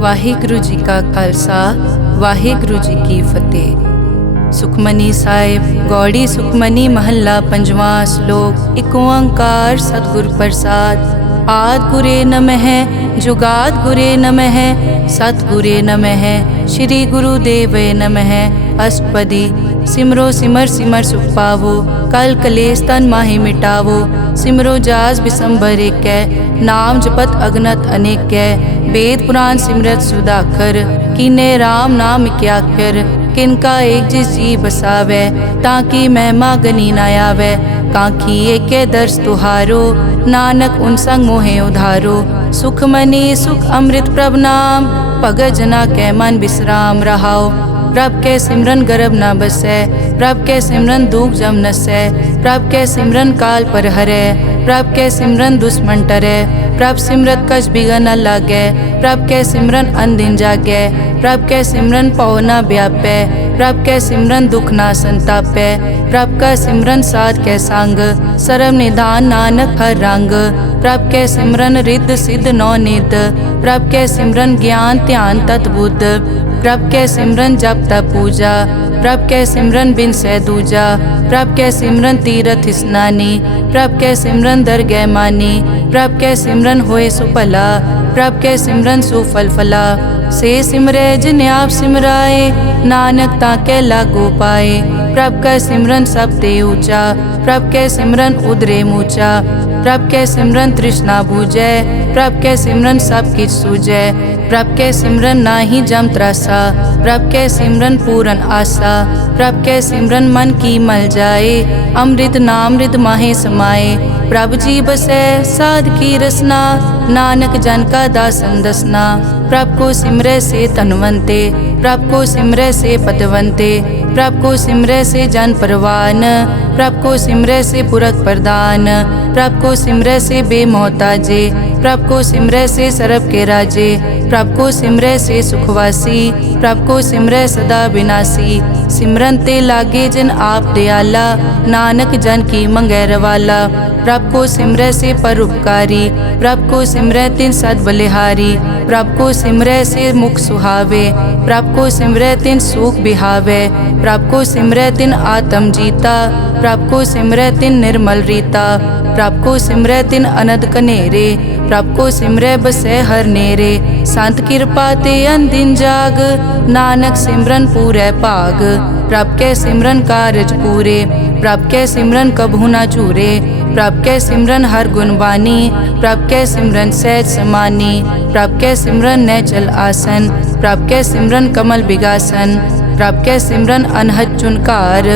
ਵਾਹਿਗੁਰੂ ਜੀ ਕਾ ਖਾਲਸਾ ਵਾਹਿਗੁਰੂ ਜੀ ਕੀ ਫਤਿਹ। ਸੁਖਮਨੀ ਸਾਹਿਬ ਗੌੜੀ ਸੁਖਮਨੀ ਮਹੱਲਾ ਪੰਜਵਾਂ ਸ਼ਲੋਕ। ਇੱਕ ਓੰਕਾਰ ਸਤਿਗੁਰ ਪ੍ਰਸਾਦ। ਆਦਿ ਗੁਰੇ ਨਮః ਜੁਗਾਦ ਗੁਰੇ ਨਮః ਸਤਿਗੁਰੇ ਨਮঃ ਸ਼੍ਰੀ ਗੁਰੂ ਦੇਵੇ ਨਮః। ਅਸ਼ਟਪਦੀ। ਸਿਮਰੋ ਸਿਮਰ ਸਿਮਰ ਸੁਖ ਪਾਵੋ ਕਲ ਕਲੇਸ਼ ਤਨ ਮਾਹਿ ਮਿਟਾਵੋ। ਸਿਮਰੋ ਜਾਸ ਬਿਸੰਬਰ ਏਕੈ ਨਾਮ ਜਪਤ ਅਗਨਤ ਅਨੇਕੈ। वेद पुराण सिमरत सुधाकर कीने राम नाम क्याकर। किनका एक जिस जी बसावै ताकि महिमा गनी न आवै। कांखी एके दर्श तुहारो नानक उन संग मोहे उधारो। सुख मनी सुख अमृत प्रभ नाम भगत जना कै मन विश्राम रहाओ। प्रभ के सिमरन गर्भ न बसै प्रभ के सिमरन दुख जम नसै। प्रभ के सिमरन काल पर हरै प्रभ के सिमरन दुश्मन टरै। प्रभ सिमरत कछ बिगन न लागै प्रभ के सिमरन अनदिन जागै। प्रभ के सिमरन पौ न व्यापै प्रभ के सिमरन दुख न संतापै। प्रभ का सिमरन साध के संग सर्व निधान नानक हर रंग। प्रभ के सिमरन रिद्ध सिद्ध नौ निध प्रभ के सिमरन ज्ञान ध्यान तत् बुद्ध। प्रभ के सिमरन जप तप पूजा प्रभ के सिमरन बिन सै दूजा। प्रभ के सिमरन तीरथ स्नानी प्रभ के सिमरन दरगह मानी। प्रभ के सिमरन होए सुफला प्रभ के सिमरन सुफल फला। से सिमरै जिन आप सिमराए नानक ताके लागो पाए। प्रभ का सिमरन सब ते ऊंचा प्रभ के सिमरन उदरे मूचा। प्रभ के सिमरन तृष्णा बूझै प्रभ के सिमरन सब किछ सूझै। प्रभ के सिमरन नाही जम त्रासा प्रभ के सिमरन पूरन आसा। प्रभ के सिमरन मन की मल जाए अमृत नामृत माहे समाए। प्रभ जी बसै साध की रसना नानक जन का दासन दसना। प्रभ को सिमरै से तनवंते प्रभ को सिमरै से पतवंते। प्रभ को सिमरै से जन परवान प्रभ को सिमरै से पुरख प्रदान। प्रभ को सिमरै से बेमोहताजे प्रभ को सिमरै से सरब के राजे। प्रभ को सिमरै से सुखवासी प्रभ को सिमरै सदा विनाशी। सिमरन ते लागे जिन आप दयाला नानक जन की मंगै रवाला। प्रभ को सिमरै से परोपकारी प्रभ को सिमरै तिन सद बलिहारी। प्रभ को सिमरै से मुख सुहावे प्रभ को सिमरै तिन सुख बिहावे। प्रभ को सिमरै तिन आत्म जीता प्रभ को सिमरै तिन निर्मल रीता। प्रभ को सिमरै तिन अनद कनेरे प्रभ को सिमरै बसै हर नेरे। संत कृपा ते अनदिन जाग नानक सिमरन पूरै भाग। प्रभ के सिमरन कारज पूरे प्रभ के सिमरन कभू न चूरे। प्रभ के सिमरन हर गुणवानी प्रभ के सिमरन सहज समानी। प्रभ के सिमरन नैचल आसन प्रभ के सिमरन कमल बिगासन। प्रभ के सिमरन अनहद चुनकार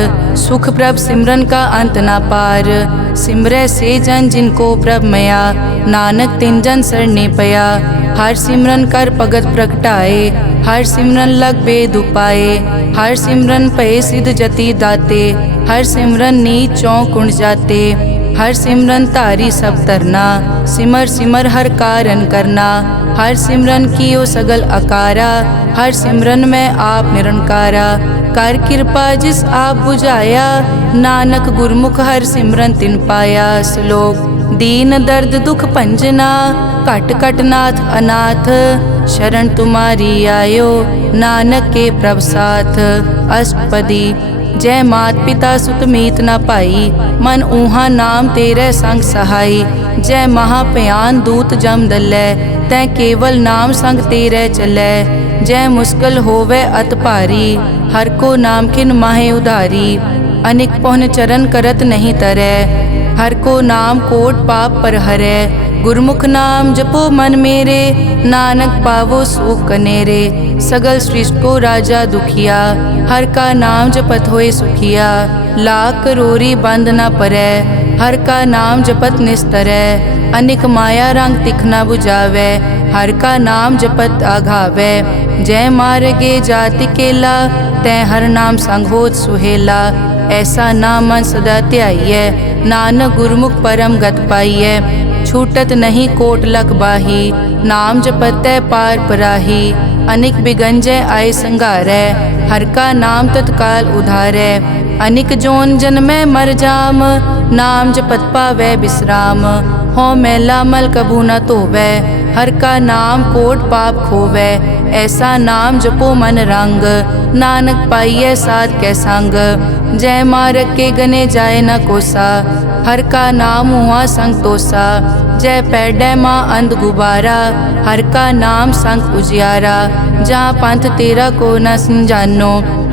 सुख प्रभ सिमरन का अंत ना पार। सिमरै से जन जिनको प्रभ मया नानक तिन जन सरने पया। हर सिमरन कर भगत प्रगटाए हर सिमरन लग बेद उपाए। हर सिमरन पए सिद्ध जति दाते हर सिमरन नीच चौं कुंड जाते। हर सिमरन धारी सब तरना सिमर सिमर हर कारण करना। हर सिमरन कियो सगल अकारा हर सिमरन में आप निरंकारा। कर कृपा जिस आप बुझाया नानक गुरमुख हर सिमरन तिन पाया। श्लोक। दीन दर्द दुख भंजना घट घट नाथ अनाथ। शरण तुम्हारी आयो नानक के प्रभ साथ। अष्टपदी। जय मात पिता सुत मीत न पाई मन ऊहा नाम तेरे संग सहाई। जय महाभयान दूत जम दलै तै केवल नाम संग तेरे चलै। जय मुश्किल होवे अत भारी हर को नाम खिन माहे उधारी। अनिक पौन चरण करत नहीं तरै हर को नाम कोट पाप पर हरै। गुरमुख नाम जपो मन मेरे नानक पावो सुख कनेरे। सगल सृष्टि को राजा दुखिया हर का नाम जपत होए सुखिया। लाख करोरी बंद न परै हर का नाम जपत निस्तरै। अनिक माया रंग तिखना बुझावै हर का नाम जपत आघावै। जय मार्गे जाति केला तै हर नाम संग होत सुहेला। ऐसा नाम मन सदा ध्याइयै नानक गुरमुख परम गत पाइयै। छूटत नहीं कोट लख बाही नाम जपतै पार पराही। अनिक बिगंजय आय संघारै हर का नाम तत्काल उधारै। अनिक जोन जन्मै मर जाम नाम जपत पावै विश्राम। हों मैला मल कबू न धोवै। हर का नाम कोट पाप खोवै। ऐसा नाम जपो मन रंग, नानक पाइयै साध कै संग। जय मारग के गने जाए न कोसा, हर का नाम हुआ संग तोसा। जय पैडै माँ अंध गुबारा, हर का नाम संग उजियारा। जहाँ पंथ तेरा को न समझानो,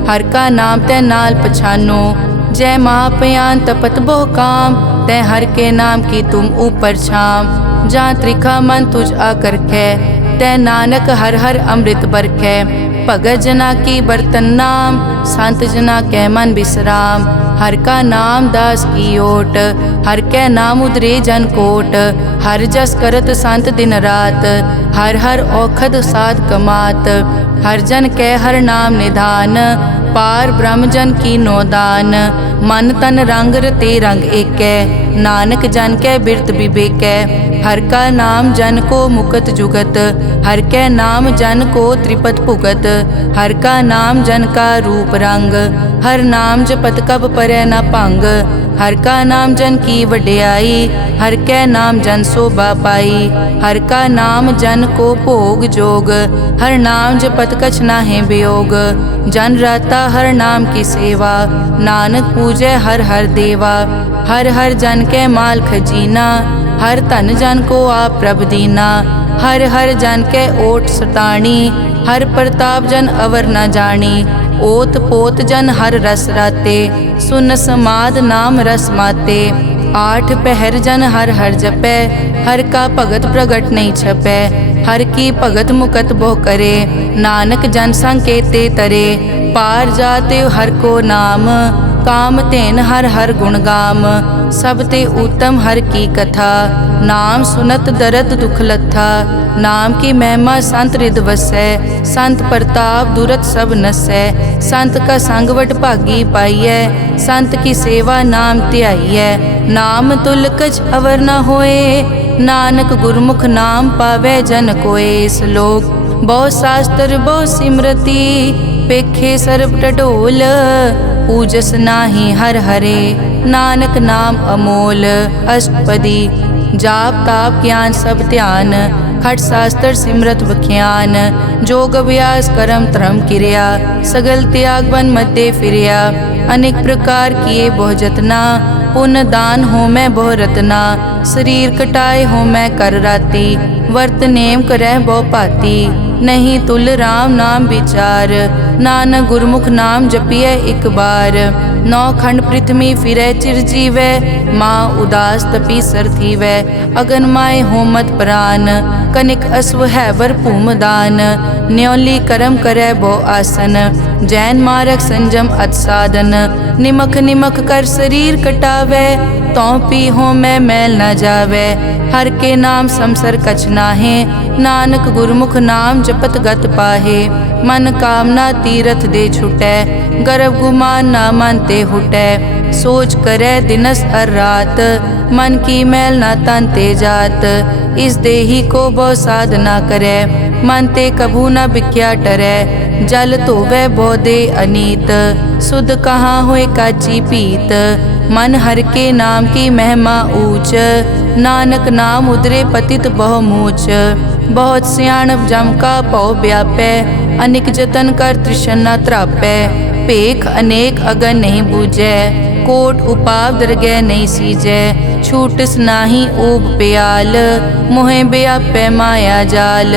हर का नाम तै नाल पछानो। जय महापयान तपत बहु काम, तै हर के नाम की तुम ऊपर छाम। जहाँ त्रिखा मन तुझ आकर कै, तै नानक हर हर अमृत बरखै। भगत जना की बर्तन नाम, संत जना कै मन विश्राम। हर का नाम दास की ओट, हर कै नाम उदरे जन कोट। हर जस करत संत दिन रात, हर हर औखद साध कमात। हर जन कै हर नाम निधान, पार ब्रह्म जन की नोदान। मन तन रंग रते रंग एकै, नानक जन कै बिरत विवेकै। हर का नाम जन को मुकत जुगत, हर कै नाम जन को त्रिपत भुगत। हर का नाम जन का रूप रंग, हर नाम जपत कब परै न भंग। हर का नाम जन की वड्याई, हर कै नाम जन शोभा पाई। हर का नाम जन को भोग जोग, हर नाम जपत कछ नाहि वियोग। जन राता हर नाम की सेवा, नानक पूजै हर हर देवा। हर हर जन कै माल खजीना, हर धन जन को आप प्रभ दीना। हर हर जन कै ओट सताणी, हर प्रताप जन अवर न जानी। ओत पोत जन हर रस राते, सुन समाद नाम रस माते। आठ पहर जन हर हर जपै, हर का भगत प्रगट नहीं छपै। हर की भगत मुकत बहु करे, नानक जन संग केते तरे। पार जाते हर को नाम, काम तेन हर हर गुण गाम। सब ते उत्तम हर की कथा, नाम सुनत दरद दुख लथा। नाम की महिमा संत रिद वसै, संत प्रताप दुरत सब नसै। संत का संग वड भागी पाइयै, संत की सेवा नाम ध्याइयै। नाम तुल कछ अवर न होए, नानक गुरमुख नाम पावै जन कोए। श्लोक बहु शास्त्र बहु सिमरति, पेखे सर्ब टडोल। पूजस नाही हर हरे, नानक नाम अमोल। अष्टपदी जाप ताप ज्ञान सब ध्यान, खट शास्त्र सिमरत बख्यान। जोग अभ्यास करम धर्म क्रिया, सगल त्याग बन मध्य फिरिया। अनेक प्रकार किए बहु जतना, पुण्य दान हो मैं बहु रतना। शरीर कटाए हो मैं कर राती, वर्त नेम करह बहु पाती। नहीं तुल राम नाम विचार, नानक गुरमुख नाम जपिए एक बार। नौ खंड पृथ्वी फिरै चिर जीवै, माँ उदास तपी सर थीवै। अगन माय होमत प्राण, कनिक अश्व है वर भूमदान। न्योली करम करै बहु आसन, जैन मारक संजम अत साधन। निमक निमक कर शरीर कटावै, तौ पी हो मैं मैल न जावै। हर के नाम समसर कछ नाहे, नानक गुरमुख नाम जपत गत पाहे। मन कामना तीरथ दे छुटै, गर्भ गुमान न मन ते हुटै। सोच करे दिनस हर रात, मन की मैल न तन ते जात। इस देही को बहु साधना करे, मन ते कभू न बिख्या टरै। जल धोवै बहु दे अनीत, सुध कहाँ होए काची पीत। मन हर के नाम की महिमा ऊंच, नानक नाम उदरे पतित बहु मूच। बहुत सियाणप जम का पौ व्यापै, अनिक जतन कर तृष्णा त्रापै। पेख अनेक अगन नहीं बूझै, कोट उपाव दरगह नहीं सीजै। छूटस नाही ऊब प्याल, मोहे व्यापै माया जाल।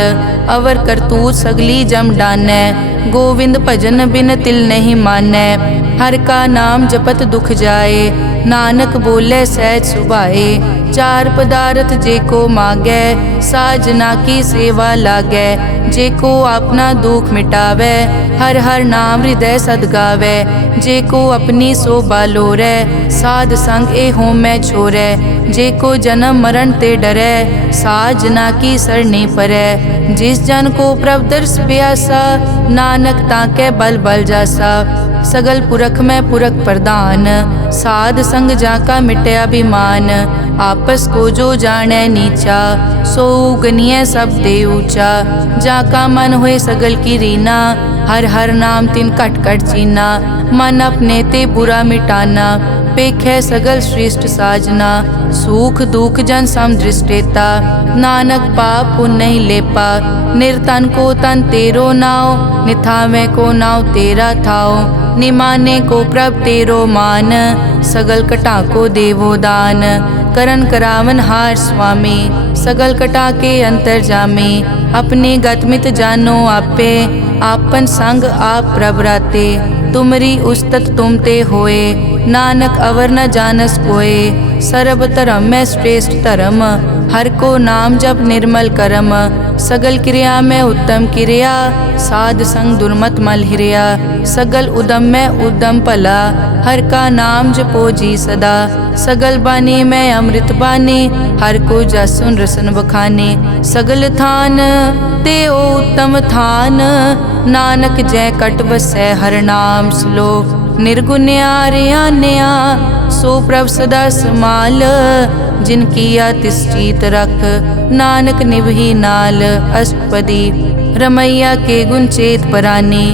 अवर करतूत सगली जम डानै, गोविंद भजन बिन तिल नहीं मानै। हर का नाम जपत दुख जाए, नानक बोले सहज सुभाए। चार पदार्थ जे को मांगै, साजना की सेवा लागै। जे को अपना दुख मिटावै, हर हर नाम हृदय सद गावै। जे को अपनी शोभा लोरै, साध संग ए होमै छोरै। जे को जन्म मरण ते डरै, साजना की सरनी परै। जिस जन को प्रभ दर्श प्यासा, नानक ताकै बल बल जासा। सगल पुरख में पुरख प्रधान, साध संग जाका मिटया अभिमान। आपस को जो जाने नीचा, सो गनिय सब ते ऊंचा। जाका मन होए सगल की रीना, हर हर नाम तिन कट कट चीना। मन अपने ते बुरा मिटाना, पेखै सगल श्रेष्ठ साजना, सुख दुख जन सम दृष्टेता। नानक पाप पुण्य नहीं लेपा, निर्तन को तन तेरो नाव। निथावे को नाव तेरा थाओ, निमाने को प्रभ तेरो मान। सगल कटा को देवो दान, करन करावन हार स्वामी। सगल कटा के अंतर जामे, अपने गतमित जानो आपे। आपन संग आप प्रभ राते, तुमरी उस्तत तुम ते होए। नानक अवर न जानस कोए, सर्ब धर्म में श्रेष्ठ धर्म। हर को नाम जप निर्मल करम, सगल क्रिया में उत्तम क्रिया। साध संग दुर्मत मल हिरिया, सगल उदम में उद्दम भला। हर का नाम जपो जी सदा, सगल बानी में अमृत बानी। हर को जस सुन रसन बखाने, सगल थान ते ओ उत्तम थान। नानक जय कट बसै हर नाम श्लोक। निर्गुण्या रियान्या सो प्रभ सदा समाल। जिन किया तिस चीत रख, नानक निभही नाल। अष्टपदी रमैया के गुण चेत परानी,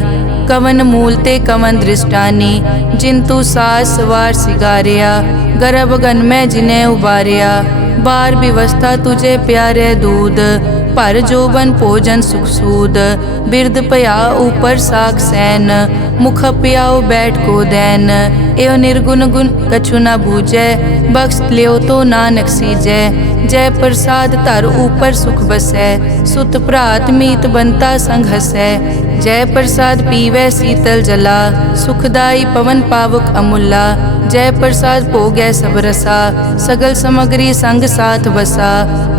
कवन मूल ते कवन दृष्टानी। जिंतु सास सवार सिगारिया, गर्भ गन में जिन्हें उबारिया। बार व्यवस्था तुझे प्यारे दूध, पर जोबन भोजन सुख सूद। बिरद पया ऊपर साख सैन, मुख पियाओ बैठ को दैन। एवं निर्गुण गुण कछु न बूझै, बख्श लियो तो नानक सीजै। जय प्रसाद धर ऊपर सुख बसै, सुत भ्रात मीत बनता संग हसै। जय प्रसाद पीवै शीतल जला, सुखदाई पवन पावक अमूला। जय प्रसाद भोगै सब रसा, सगल समग्री संग साथ बसा।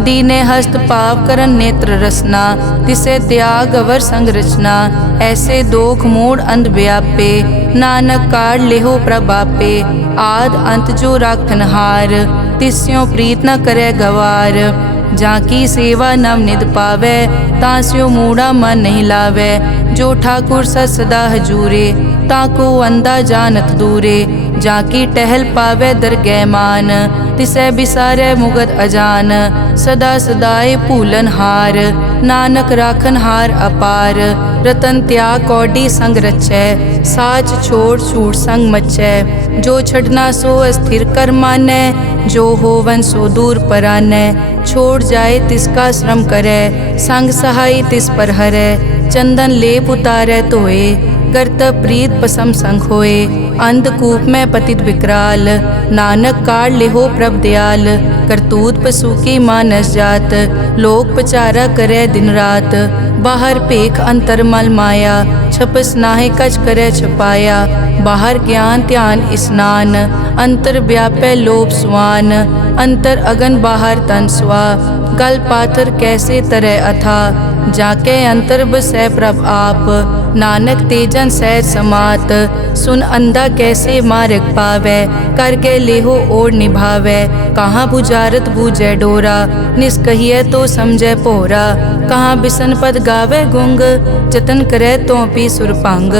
दीने हस्त पाव करन नेत्र रसना, तिसे त्याग अवर संग रचना। ऐसे दोख मूढ़ अंध व्यापे, नानक काढ़ लेहो प्रभापे। आद अंत जो राखन हार, तिस्यों प्रीत न करे गवार। जाकी सेवा नव निध पावै, तास्यों मूढ़ा मन नहीं लावै। जो ठाकुर सदा हजूरे, ताको अंधा जानत दूरे। जाकी टहल पावै दरगह मान, तिसै बिसारै मुगद अजान। सदा सदाए भूलन हार, नानक राखन हार अपार। रतन त्याग कौडी संग रचै, साच छोड़ छूट संग मचै। जो छड़ना सो अस्थिर कर मानै, जो होवन सो दूर परानै। छोड़ जाए तिसका श्रम करै, संग सहाई तिस पर हरै। चंदन लेप उतारै धोए, करतब प्रीत पसम संग होए। अंधकूप में पतित विकराल, नानक काढ़ लेहो प्रभ दयाल। करतूत पशु की मानस जात, लोक पचारा करे दिन रात। बाहर पेख अंतर मल माया, छपस नाहे कच करे छपाया। बाहर ज्ञान ध्यान स्नान, अंतर व्यापै लोभ स्वान। अंतर अगन बाहर तन स्वा, गल पाथर कैसे तरह अथा। जाके अंतर बसै प्रभ आप, नानक तेजन सैर समात। सुन अंधा कैसे मार्ग पावै, करके लेहो ओर निभावै। कहाँ बुझारत बूझै डोरा, निष्कहिए तो समझै पोरा। कहाँ बिसन पद गावै गुंग, जतन करे तो पी सुरपांग।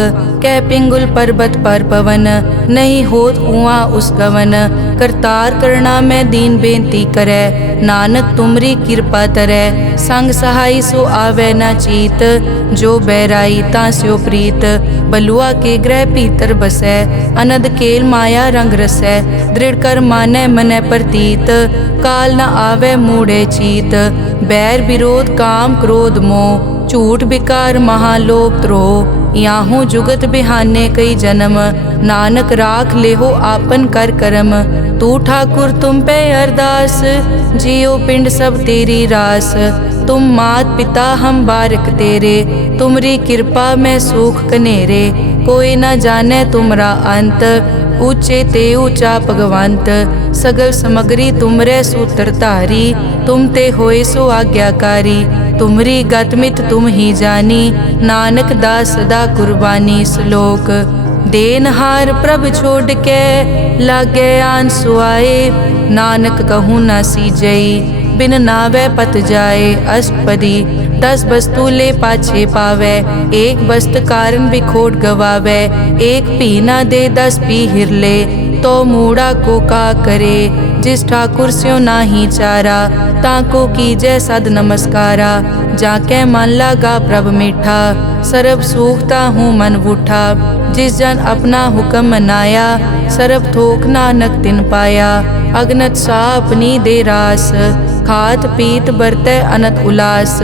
कह पिंगुल पर्वत पर पवन, नहीं होत उआ उस गवन। करतार करना में दीन बेनती करे, नानक तुमरी कृपा तरै। संग सहाई सो आवे न चीत, जो बैराई तास्यो प्रीत। बलुआ के ग्रह भीतर बसै, अनद केल माया रंग रसै। दृढ़ कर मानै मनै प्रतीत, काल न आवे मूढ़े चीत। बैर विरोध काम क्रोध मोह, झूठ विकार महालोभ द्रोह। याहू जुगत बिहाने कई जन्म, नानक राख लेहो आपन कर करम। तू ठाकुर तुम पे अरदास, जियो पिंड सब तेरी रास। तुम मात पिता हम बारिक तेरे, तुमरी कृपा में सुख कनेरे। कोई न जाने तुमरा अंत, ऊंचे ते ऊंचा भगवंत। सगल समग्री तुमरे सूत्रधारी, तुम ते होए सो आज्ञाकारी। तुमरी गतमित तुम ही जानी, नानक दास सदा कुर्बानी। श्लोक देनहार प्रभ छोड़ के, लागे आन सुआए। नानक कहूँ न सीजई, बिन नावे पत जाए। अष्टपदी 10 वस्तु ले पाछे पावे, एक वस्त कारण भी खोट गवावे। एक पी ना दे 10 पी हिरले, तो मूड़ा को का करे। जिस ठाकुर स्यों नाही चारा, ताको कीजै सद नमस्कारा। जाके मन लागा प्रभ मीठा, सरब सूखता हूँ मन बूठा। जिस जन अपना हुक्म मनाया, सरब थोक नानक तिन पाया। अगनत सा अपनी दे रास, खात पीत बरतै अनत उलास।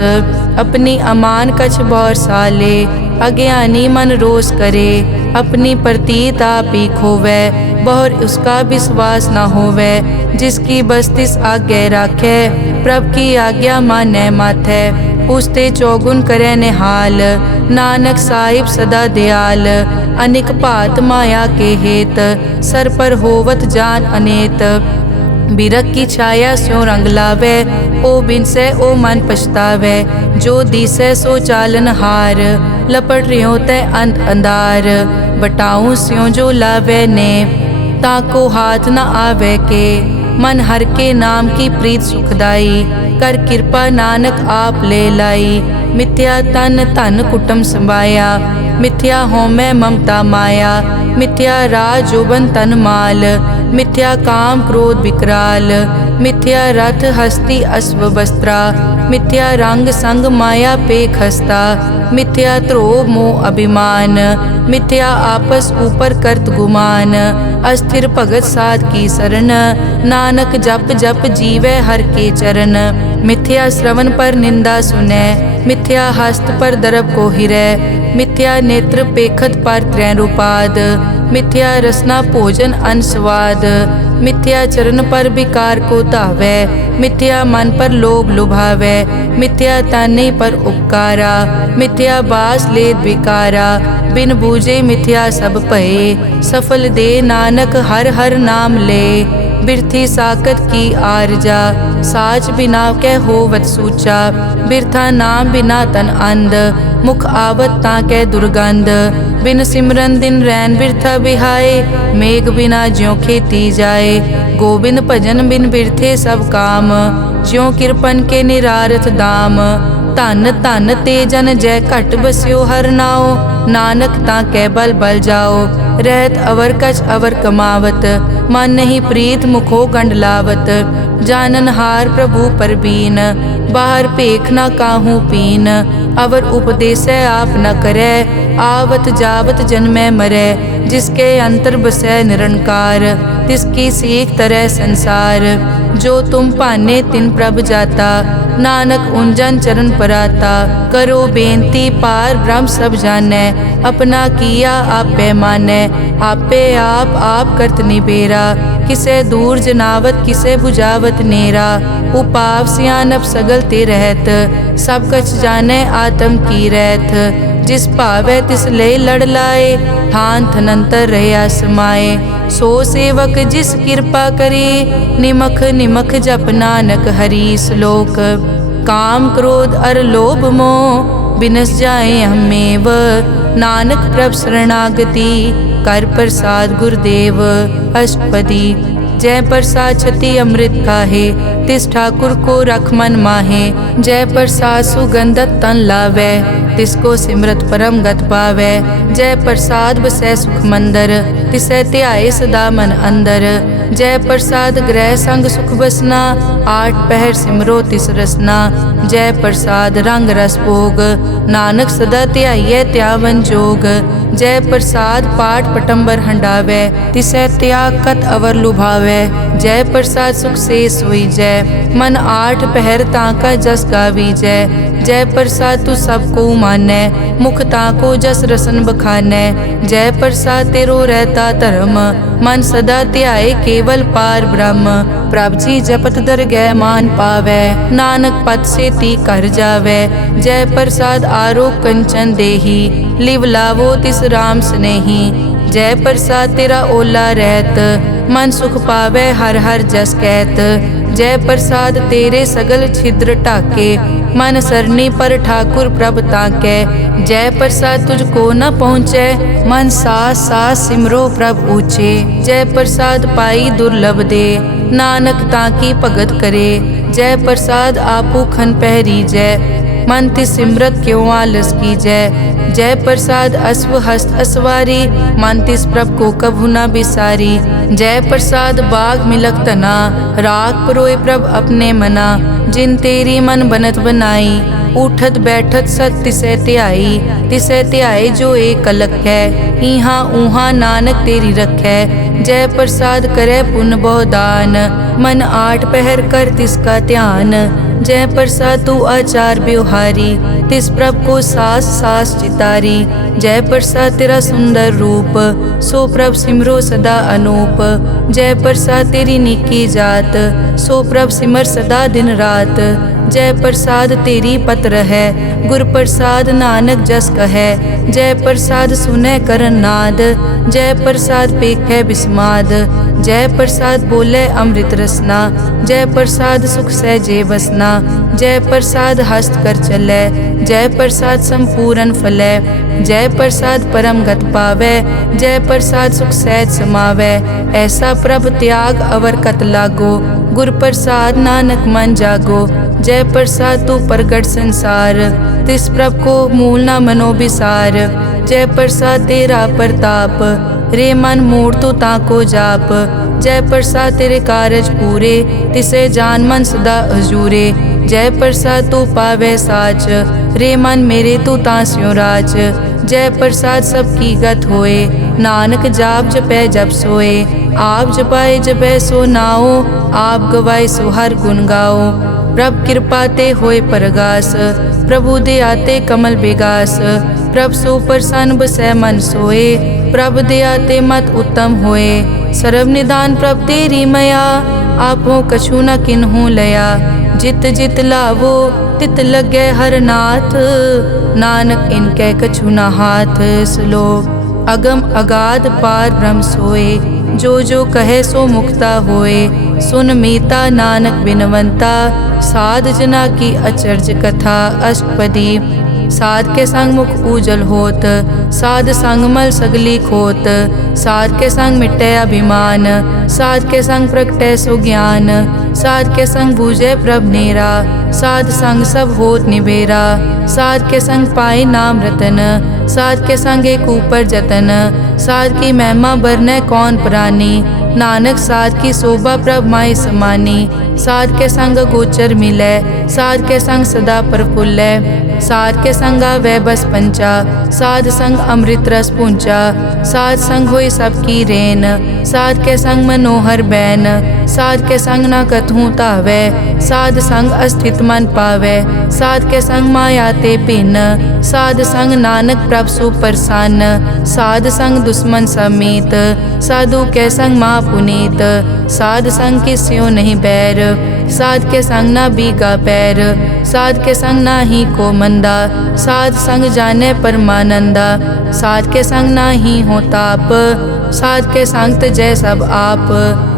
अपनी अमान कछ बौर साले, अज्ञानी मन रोस करे। अपनी प्रतीत आप ही खोवै, बहुर उसका विश्वास न होवै। जिसकी बस्तिस आज्ञा राखै, प्रभ की आज्ञा मानै माथै। उसते चौगुन करे निहाल, नानक साहिब सदा दयाल। अनिक भात माया के हेत, सर पर होवत जान अनेत। बिरख की छाया स्यों रंग लावे, ओ बिनसे ओ मन पछतावे। जो दिसै सो चालन हार, लपट रियो तै अंत अंधार। बटाऊं स्यों जो लावे ने, ताको हाथ न आवे के। मन हर के नाम की प्रीत सुखदाई, कर कृपा नानक आप ले लाई। मिथ्या तन धन कुटुम संभाया, मिथ्या होमै ममता माया। मिथ्या राज जोबन तन माल, मिथ्या काम क्रोध विकराल। मिथ्या रथ हस्ती अश्व वस्त्रा, मिथ्या रंग संग माया पे खस्ता। मिथ्या ध्रोह मोह अभिमान, मिथ्या आपस ऊपर करत गुमान। अस्थिर भगत साध की शरण, नानक जप जप जीवै हर के चरण। मिथ्या श्रवण पर निंदा सुनै, मिथ्या हस्त पर दरब को हिरै। मिथ्या नेत्र पेखत पर त्रैरूपाद, मिथ्या रसना भोजन अन स्वाद। मिथ्या चरण पर विकार को धावै, मिथ्या मन पर लोभ लुभावै। मिथ्या ताने पर उपकारा, मिथ्या बास लेत विकारा। बिन बूझे मिथ्या सब भये, सफल दे नानक हर हर नाम ले। बिरथी साकत की आरजा, साच बिना कै होवत सूचा। बिरथा नाम बिना तन अंध, मुख आवत ताकै दुर्गंध। बिन सिमरन दिन रैन बिरथा बिहाए, मेघ बिना ज्यों खेती जाए। गोबिंद भजन बिन बिरथे सब काम, ज्यों किरपन के निरारथ दाम। धन धन ते जन जय घट बस्यो हर नाओ, नानक ताकै बल बल जाओ। रहत अवर कछ अवर कमावत, मन नहीं प्रीत मुखो गंड लावत। जानन हार प्रभु परबीन, बाहर पेख न काहू पीन। अवर उपदेसै आप न करै, आवत जावत जन्मै मरै। जिसके अंतर बसै निरंकार, तिसकी सीख तरह संसार। जो तुम भाने तिन प्रभ जाता, नानक उंजन चरण पराता। करो बेनती पार ब्रह्म सब जानै, अपना किया आपे मानै। आपे आप करत निबेरा, किसे दूर जनावत किसे बुझावत नेरा। उपाव सियानप सगल ते रहत, सब कछ जानै आत्म की रहत। जिस भावै तिस ले लड़ लाए, थान थनंतर रहया समाए। सो सेवक जिस कृपा करी, निमख निमख जप नानक हरि श्लोक। काम क्रोध अर लोभ मोह, बिनस जाए हमेव। नानक प्रभ शरणागति, कर प्रसाद गुरुदेव। अष्टपदी। जय प्रसाद छति अमृत खाहे, तिस ठाकुर को रख मन माहे। जय प्रसाद सुगंधत तन लावै, तिसको सिमरत परम गत पावै। जय प्रसाद बसै सुख मंदर, तिसै ध्याए सदा मन अंदर। जय प्रसाद ग्रह संग सुख बसना, आठ पहर सिमरो तिस रसना। जय प्रसाद रंग रस भोग, नानक सदा ध्याइयै त्यावन जोग। जय प्रसाद पाठ पटंबर हंडावै, तिसै त्याग कत अवर लुभावै। जय प्रसाद सुख से सोई जय, मन आठ पहर ताका जस गावी जय। जय प्रसाद तू सबको मानै, मुख ताको जस रसन बखानै। जय प्रसाद तेरो रहता धर्म, मन सदा ध्याए केवल पार ब्रह्म। प्रभ जी जपत दरगह मान पावै, नानक पद से ती कर जावै। जय प्रसाद आरोग कंचन देही, लिव लावो तिस राम स्नेही। जय प्रसाद तेरा ओला रहत, मन सुख पावै हर हर जस कहत। जय प्रसाद तेरे सगल छिद्र ढाके, मन सरनी पर ठाकुर प्रभ ताकै। जय प्रसाद तुझको न पहुँचै, मन सास सास सिमरो प्रभ ऊँचे। जय प्रसाद पाई दुर्लभ दे, नानक ताकी भगत करे। जय प्रसाद आपू खन पहरी जय मन तिस सिमरत क्यों आलस की जय प्रसाद अश्व हस्त असवारी मन तिस प्रभ को कभु न बिसारी। जय प्रसाद बाग मिलक तना राग परोए प्रभ अपने मना जिन तेरी मन बनत बनाई उठत बैठत सत तिसै त्याई जो एक अलग है इहाँ ऊहाँ नानक तेरी रखै। जय प्रसाद करे पुन बहुदान मन आठ पहर कर तिसका ध्यान। जय प्रसाद तू आचार व्यवहारी तिस प्रभ को सास सास चितारी। जय प्रसाद तेरा सुंदर रूप सो प्रभ सिमरो सदा अनूप। जय प्रसाद तेरी निकी जात सो प्रभ सिमर सदा दिन रात। जय प्रसाद तेरी पत्र है गुर प्रसाद नानक जस कहे। जय प्रसाद सुने करन नाद जय प्रसाद पेखै बिस्माद। जय प्रसाद बोले अमृत रसना जय प्रसाद सुख सहजे बसना। जय प्रसाद हस्त कर चलै जय प्रसाद संपूर्ण फलै। जय प्रसाद परम गत पावै जय प्रसाद सुख सहज समावै। ऐसा प्रभ त्याग अवर कत लागो गुर प्रसाद नानक मन जागो। जय प्रसाद तू प्रगट संसार तिस प्रभ को मूल न मनो बिसार। जय प्रसाद तेरा प्रताप रे मन मूड तो ताको जाप। जय प्रसाद तेरे कारज पूरे तिसे जान मन सदा हजूरे। जय प्रसाद तू पावे साच रे मन मेरे तू तास्यों राज। जय प्रसाद सबकी गत होए नानक जाप जपै जप सोए। आप जपाए जपै सो नाओ आप गवाए सो हर गुण गाओ। प्रभ कृपा ते होए परगास प्रभु दे आते कमल बेगास। प्रभ सो प्रसन्न बसै मन सोए प्रभ दे आते मत उत्तम होए। सर्व निदान प्रभ तेरी मया आपो कछु न किन्हु लया। जित जित लावो तित लगे हर नाथ नानक इनके कछु न हाथ। श्लोक अगम अगाध पार ब्रह्म सोए जो कहे सो मुक्ता होए। सुन मीता नानक बिनवंता साध जना की अचर्ज कथा। अष्टपदी साध के संग मुख उजल होत साध संग मल सगली खोत। साध के संग मिटे अभिमान साध के संग प्रगटे सो ज्ञान। साध के संग बूझे प्रभ नेरा साध संग सब होत निबेरा। साध के संग पाए नाम रतन साध के संग एक ऊपर जतन। साध की महिमा बरने कौन प्राणी नानक साध की शोभा प्रभ माई समानी। साध के संग गोचर मिले साध के संग सदा प्रफुल्लै। साध के संग वह बस पंचा साध संग अमृत रस पूंचा। साध संग होई सबकी रेन साध के संग मनोहर बैन। साध के संग न कथूं तावै साध संग अस्थित मन पावै। साध के संग माया ते भिन्न साध संग नानक प्रभ सुप्रसन्न। साध संग दुश्मन समीत साधु के संग माँ पुनीत। साध संग किस्यों नहीं बैर साध के संग ना बीगा पैर। साध के संग ना ही को मंदा साध संग जाने परमानंदा। साध के संग ना ही हो ताप साध के संग तजय सब आप।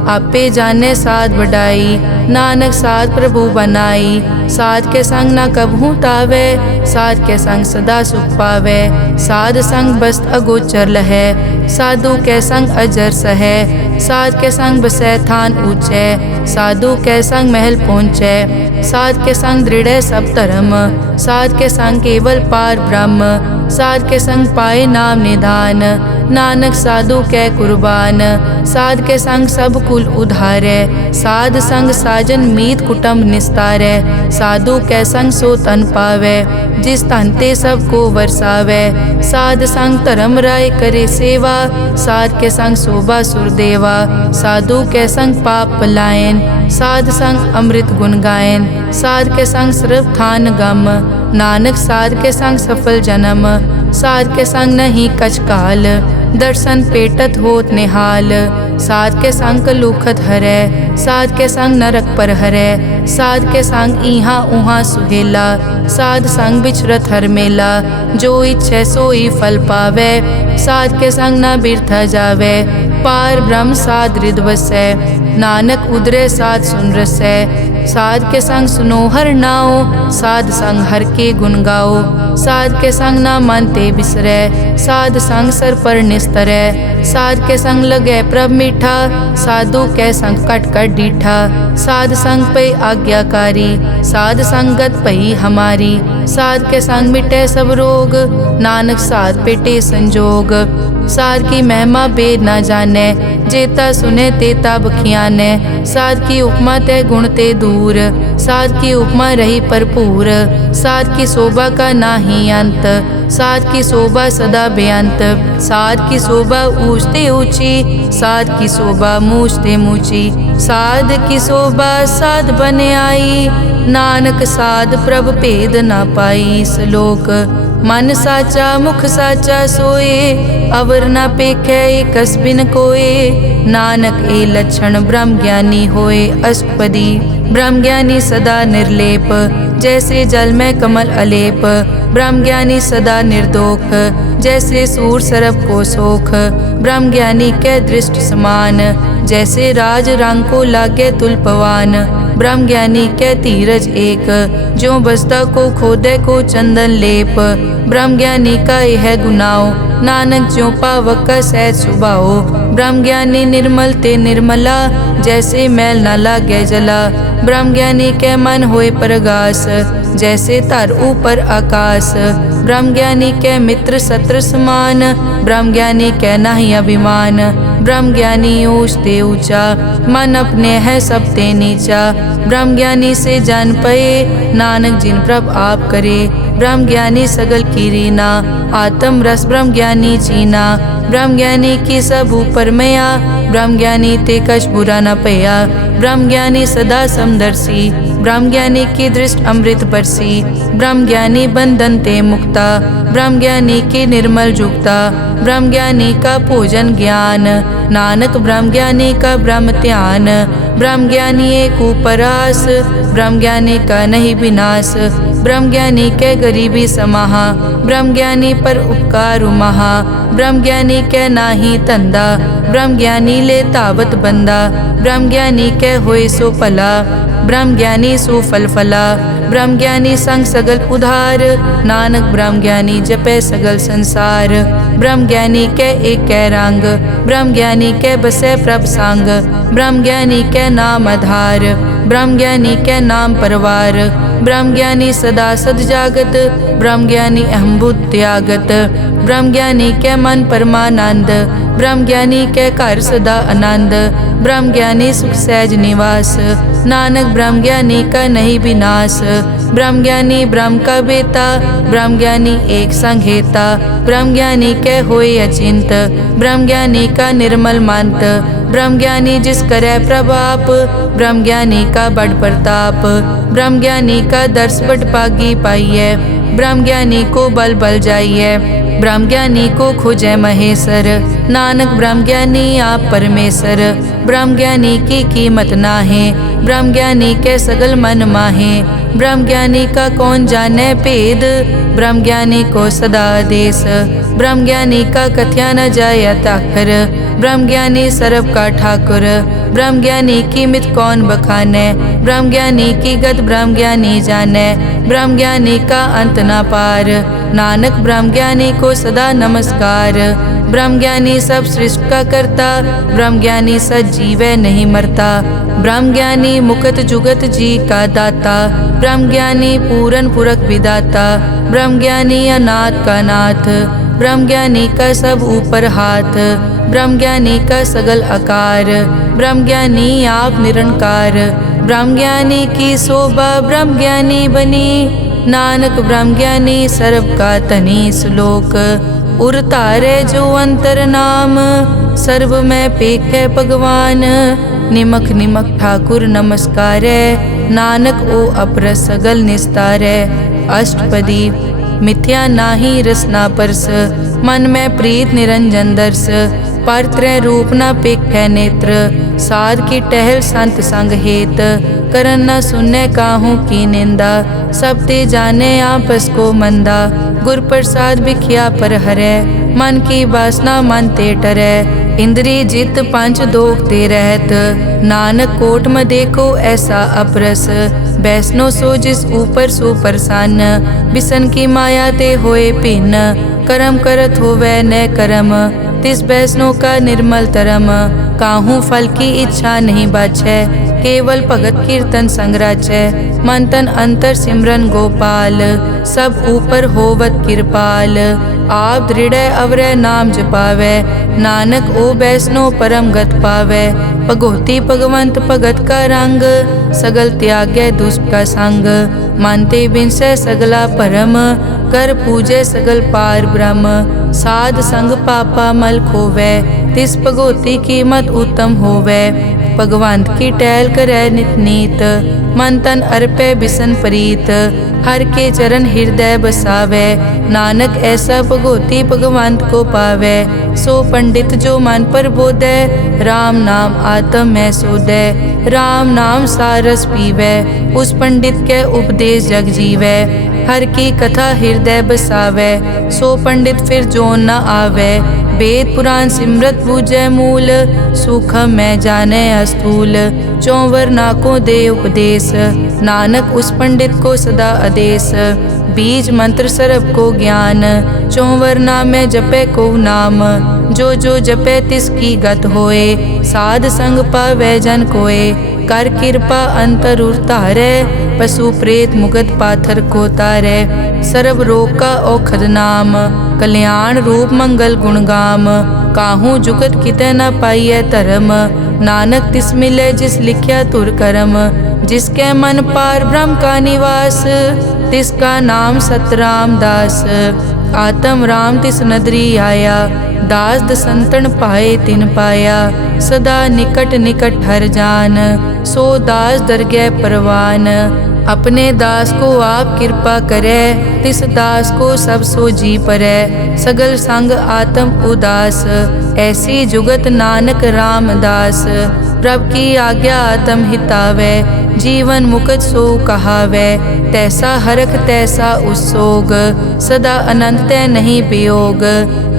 आपे जाने साध बढ़ाई नानक साध प्रभु बनाई। साध के संग ना कबहू तावे साध के संग सदा सुख पावे। साध संग बस्त अगोचर लहै साधु के संग अजर सहै। साध के संग बसै थान ऊंचे साधु के संग महल पहुँचै। साध के संग दृढ़ सब धर्म साध के संग केवल पार ब्रह्म। साध के संग पाए नाम निधान नानक साधु कै कुर्बान। साध के संग सब कुल उधारै साध संग साजन मीत कुटुंब निस्तारै। साधु कै संग सो तन पावै जिस तन ते सबको वरसावै। साध संग धर्म राय करे सेवा साध के संग शोभा सुरदेवा। साधु के संग पाप पलायन साध संग अमृत गुण गायन। साध के संग सर्व थान गम नानक साध के संग सफल जन्म। साध के संग नहीं कछ काल दर्शन पेटत होत निहाल। साध के संग लुखत हरै साध के संग नरक पर हरै। साध के संग इहाँ उहाँ सुहेला साध संग बिचरत हर मेला। जो इच्छे सोई फल पावे साध के संग न बिरथा जावे। पार ब्रह्म साध रिद वसै। नानक उदरे साध सुन रसै। साध के संग सुनो हर नाओ, साध संग हर के गुण गाओ। साध के संग ना मन ते बिसरै, साध संग सर पर निस्तरै। साध के संग लगै प्रभ मीठा, साधु के संग कट कट डीठा। साध संग पे आज्ञाकारी, साध संगत पई हमारी। साध के संग मिटे सब रोग, नानक साध पेटे संजोग। साध की महिमा बेद ना जाने, जेता सुने तेता बखियाने। साध की उपमा ते गुण ते दूर, साध की उपमा रही भरपूर। साध की शोभा का नाही अंत, साध की शोभा सदा बेअंत। साध की शोभा ऊंच ते ऊंची, साध की शोभा मूछ ते मूची। साध की शोभा साध बने आई, नानक साध प्रभ भेद ना पाई। श्लोक मन साचा मुख साचा सोए, अवर ना पेखै एकस बिन कोए। नानक ए लक्षण ब्रह्म ज्ञानी होए। अष्टपदी ब्रह्म ज्ञानी सदा निर्लेप, जैसे जल में कमल अलेप। ब्रह्म ज्ञानी सदा निर्दोख, जैसे सूर सरब को सोख। ब्रह्म ज्ञानी के दृष्ट समान, जैसे राज रंग को लागे तुलपवान। ब्रह्म ज्ञानी के धीरज एक, जो बसता को खोदे को चंदन लेप। ब्रह्म ज्ञानी का यह गुनाओ, नानक ज्यों पावक का सहज सुभाओ। ब्रह्म ज्ञानी निर्मल ते निर्मला, जैसे मैल न लागे जला। ब्रह्म ज्ञानी के मन होए प्रगास, जैसे धर ऊपर आकाश। ब्रह्म ज्ञानी के मित्र शत्रु समान, ब्रह्म ज्ञानी के नहीं अभिमान। ब्रह्म ज्ञानी ऊंच ते ऊंचा, मन अपने है सब ते नीचा। ब्रह्म ज्ञानी से जान पए, नानक जिन प्रभ आप करे। ब्रह्म ज्ञानी सगल की रीना, आत्म रस ब्रह्म ज्ञानी चीना। ब्रह्म ज्ञानी की सब ऊपर मया, ब्रह्म ज्ञानी ते कछ बुरा न पया। ब्रह्म ज्ञानी सदा समदर्शी, ब्रह्म ज्ञानी की दृष्ट अमृत बरसी। ब्रह्म ज्ञानी बंधन ते मुक्ता, ब्रह्म ज्ञानी की निर्मल जुक्ता। ब्रह्म ज्ञानी का पूजन ज्ञान, नानक ब्रह्म ज्ञानी का ब्रह्म ध्यान। ब्रह्म ज्ञानी एक उपरास, ब्रह्म ज्ञानी का नहीं विनाश। ब्रह्म ज्ञानी के गरीबी समाहा, ब्रह्म ज्ञानी पर उपकार महा। ब्रह्म ज्ञानी के नाही धंधा, ब्रह्म ज्ञानी ले तावत बंदा। ब्रह्म ज्ञानी के होए सो फला, ब्रह्म ज्ञानी सुफल फला। ब्रह्म ज्ञानी संग सगल उधार, नानक ब्रह्म ज्ञानी जपे सगल संसार। ब्रह्म ज्ञानी के एक कै रंग, ब्रह्म ज्ञानी के बसे प्रभ संग। ब्रह्म ज्ञानी के नाम आधार, ब्रह्म ज्ञानी के नाम परवार। ब्रह्म ज्ञानी सदा सद जागत, ब्रह्म ज्ञानी अहम बुद्ध त्यागत। ब्रह्म ज्ञानी के मन परमानंद, ब्रह्म ज्ञानी के घर सदा आनंद। ब्रह्म ज्ञानी सुख सहज निवास, नानक ब्रह्म ज्ञानी का नहीं विनाश। ब्रह्म ज्ञानी ब्रह्म का बेटा, ब्रह्म ज्ञानी एक संग हेता। ब्रह्म ज्ञानी के होए अचिंत, ब्रह्म ज्ञानी का निर्मल मंत। ब्रह्म ज्ञानी जिस करे प्रभाप, ब्रह्म ज्ञानी का बड़ प्रताप। ब्रह्म ज्ञानी का दर्श बड़ पागी पाइये, ब्रह्म ज्ञानी को बल बल जाइए। ब्रह्म ज्ञानी को खोजे महेश्वर, नानक ब्रह्म ज्ञानी आप परमेश्वर। ब्रह्म ज्ञानी की कीमत नाहे, ब्रह्म ज्ञानी के सगल मन माहे। ब्रह्म ज्ञानी का कौन जाने भेद, ब्रह्म ज्ञानी को सदा आदेश। ब्रह्म ज्ञानी का कथ्या न जाय ताखर, ब्रह्म ज्ञानी सर्व का ठाकुर। ब्रह्म ज्ञानी की मित कौन बखाने, ब्रह्म ज्ञानी की गत ब्रह्म ज्ञानी जाने। ब्रह्म ज्ञानी का अंत न पार, नानक ब्रह्म ज्ञानी को सदा नमस्कार। ब्रह्म ज्ञानी सब सृष्टि का करता, ब्रह्म ज्ञानी सजीवै नहीं मरता। ब्रह्म ज्ञानी मुकत जुगत जी का दाता, ब्रह्म ज्ञानी पूरन पुरख विदाता। ब्रह्म ज्ञानी अनाथ का नाथ, ब्रह्म ज्ञानी का सब ऊपर हाथ। ब्रह्म ज्ञानी का सगल आकार, ब्रह्म ज्ञानी आप निरंकार। ब्रह्म ज्ञानी की शोभा ब्रह्म ज्ञानी बनी, नानक ब्रह्म ज्ञानी सर्व का तनी। श्लोक उर तारे जो अंतर नाम, सर्व में पेखे भगवान। निमक निमक ठाकुर नमस्कारे, नानक ओ अपर सगल निस्तारे। अष्टपदी मिथ्या नाही रसना परस, मन में प्रीत निरंजन दर्श। पर त्रय रूप न पेखे नेत्र, साध की टहल संत संग हेत। करन न सुने काहू की निंदा, सब ते जाने आपस को मंदा। गुर प्रसाद बिखिया पर हरै, मन की वासना मन ते टरै। इंद्री जित पंच दोख ते रहत, नानक कोट में देखो ऐसा अपरस। वैष्णो सो जिस ऊपर सो प्रसन्न, बिसन की माया ते होए भिन्न। कर्म करत होवै न कर्म, तिस वैष्णो का निर्मल तरम। काहू फल की इच्छा नहीं बाछै, केवल भगत कीर्तन संग राचै। मन तन अंतर सिमरन गोपाल, सब ऊपर होवत कृपाल। आप दृढ़ अवरै नाम जपावै, नानक ओ वैष्णो परम गत पावै। भगोती भगवंत भगत का रंग, सगल त्यागै दुष्ट का संग। मानते बिनसै सगला परम, कर पूजै सगल पार ब्रह्म। साध संग पापा मल खोवै, तिस भगोती कीमत उत्तम होवै। भगवंत की टहल करै नित नीत, मन तन अर्पै बिसन प्रीत। हर के चरण हृदय बसावै, नानक ऐसा भगोती भगवंत को पावै। सो पंडित जो मन पर बोधै, राम नाम आत्म में सोधै। राम नाम सारस पीवै, उस पंडित के उपदेश जग जीवै। हर की कथा हृदय बसावै, सो पंडित फिर जोन न आवै। वेद पुराण सिमरत बूझै मूल, सूखम मैं जाने अस्थूल। चौवर नाको दे उपदेश, नानक उस पंडित को सदा आदेश। बीज मंत्र सरब को ज्ञान, चौवर नामै जपै को नाम। जो जो जपै तिसकी गत होए, साध संग पावै जन कोए। कर कृपा अंतर उतारै, पशु प्रेत मुगत पाथर को तारै। सर्व रोग का औखद नाम, कल्याण रूप मंगल गुणगाम। काहू जुगत कितै न पाइयै धर्म, नानक तिस मिलै जिस लिख्या तुर करम। जिसके मन पार ब्रह्म का निवास, तिसका नाम सतराम दास। आत्म राम तिस नदरी आया, दास दसंतन पाए तिन पाया। सदा निकट निकट हर जान, सो दास दरगह परवान। अपने दास को आप कृपा करे, तिस दास को सब सो जी परै। सगल संग आत्म उदास, ऐसी जुगत नानक रामदास। प्रभ की आज्ञा आत्म हितावै, जीवन मुकत सो कहावै। तैसा हरख तैसा उसोग, सदा अनंत तै नहीं वियोग।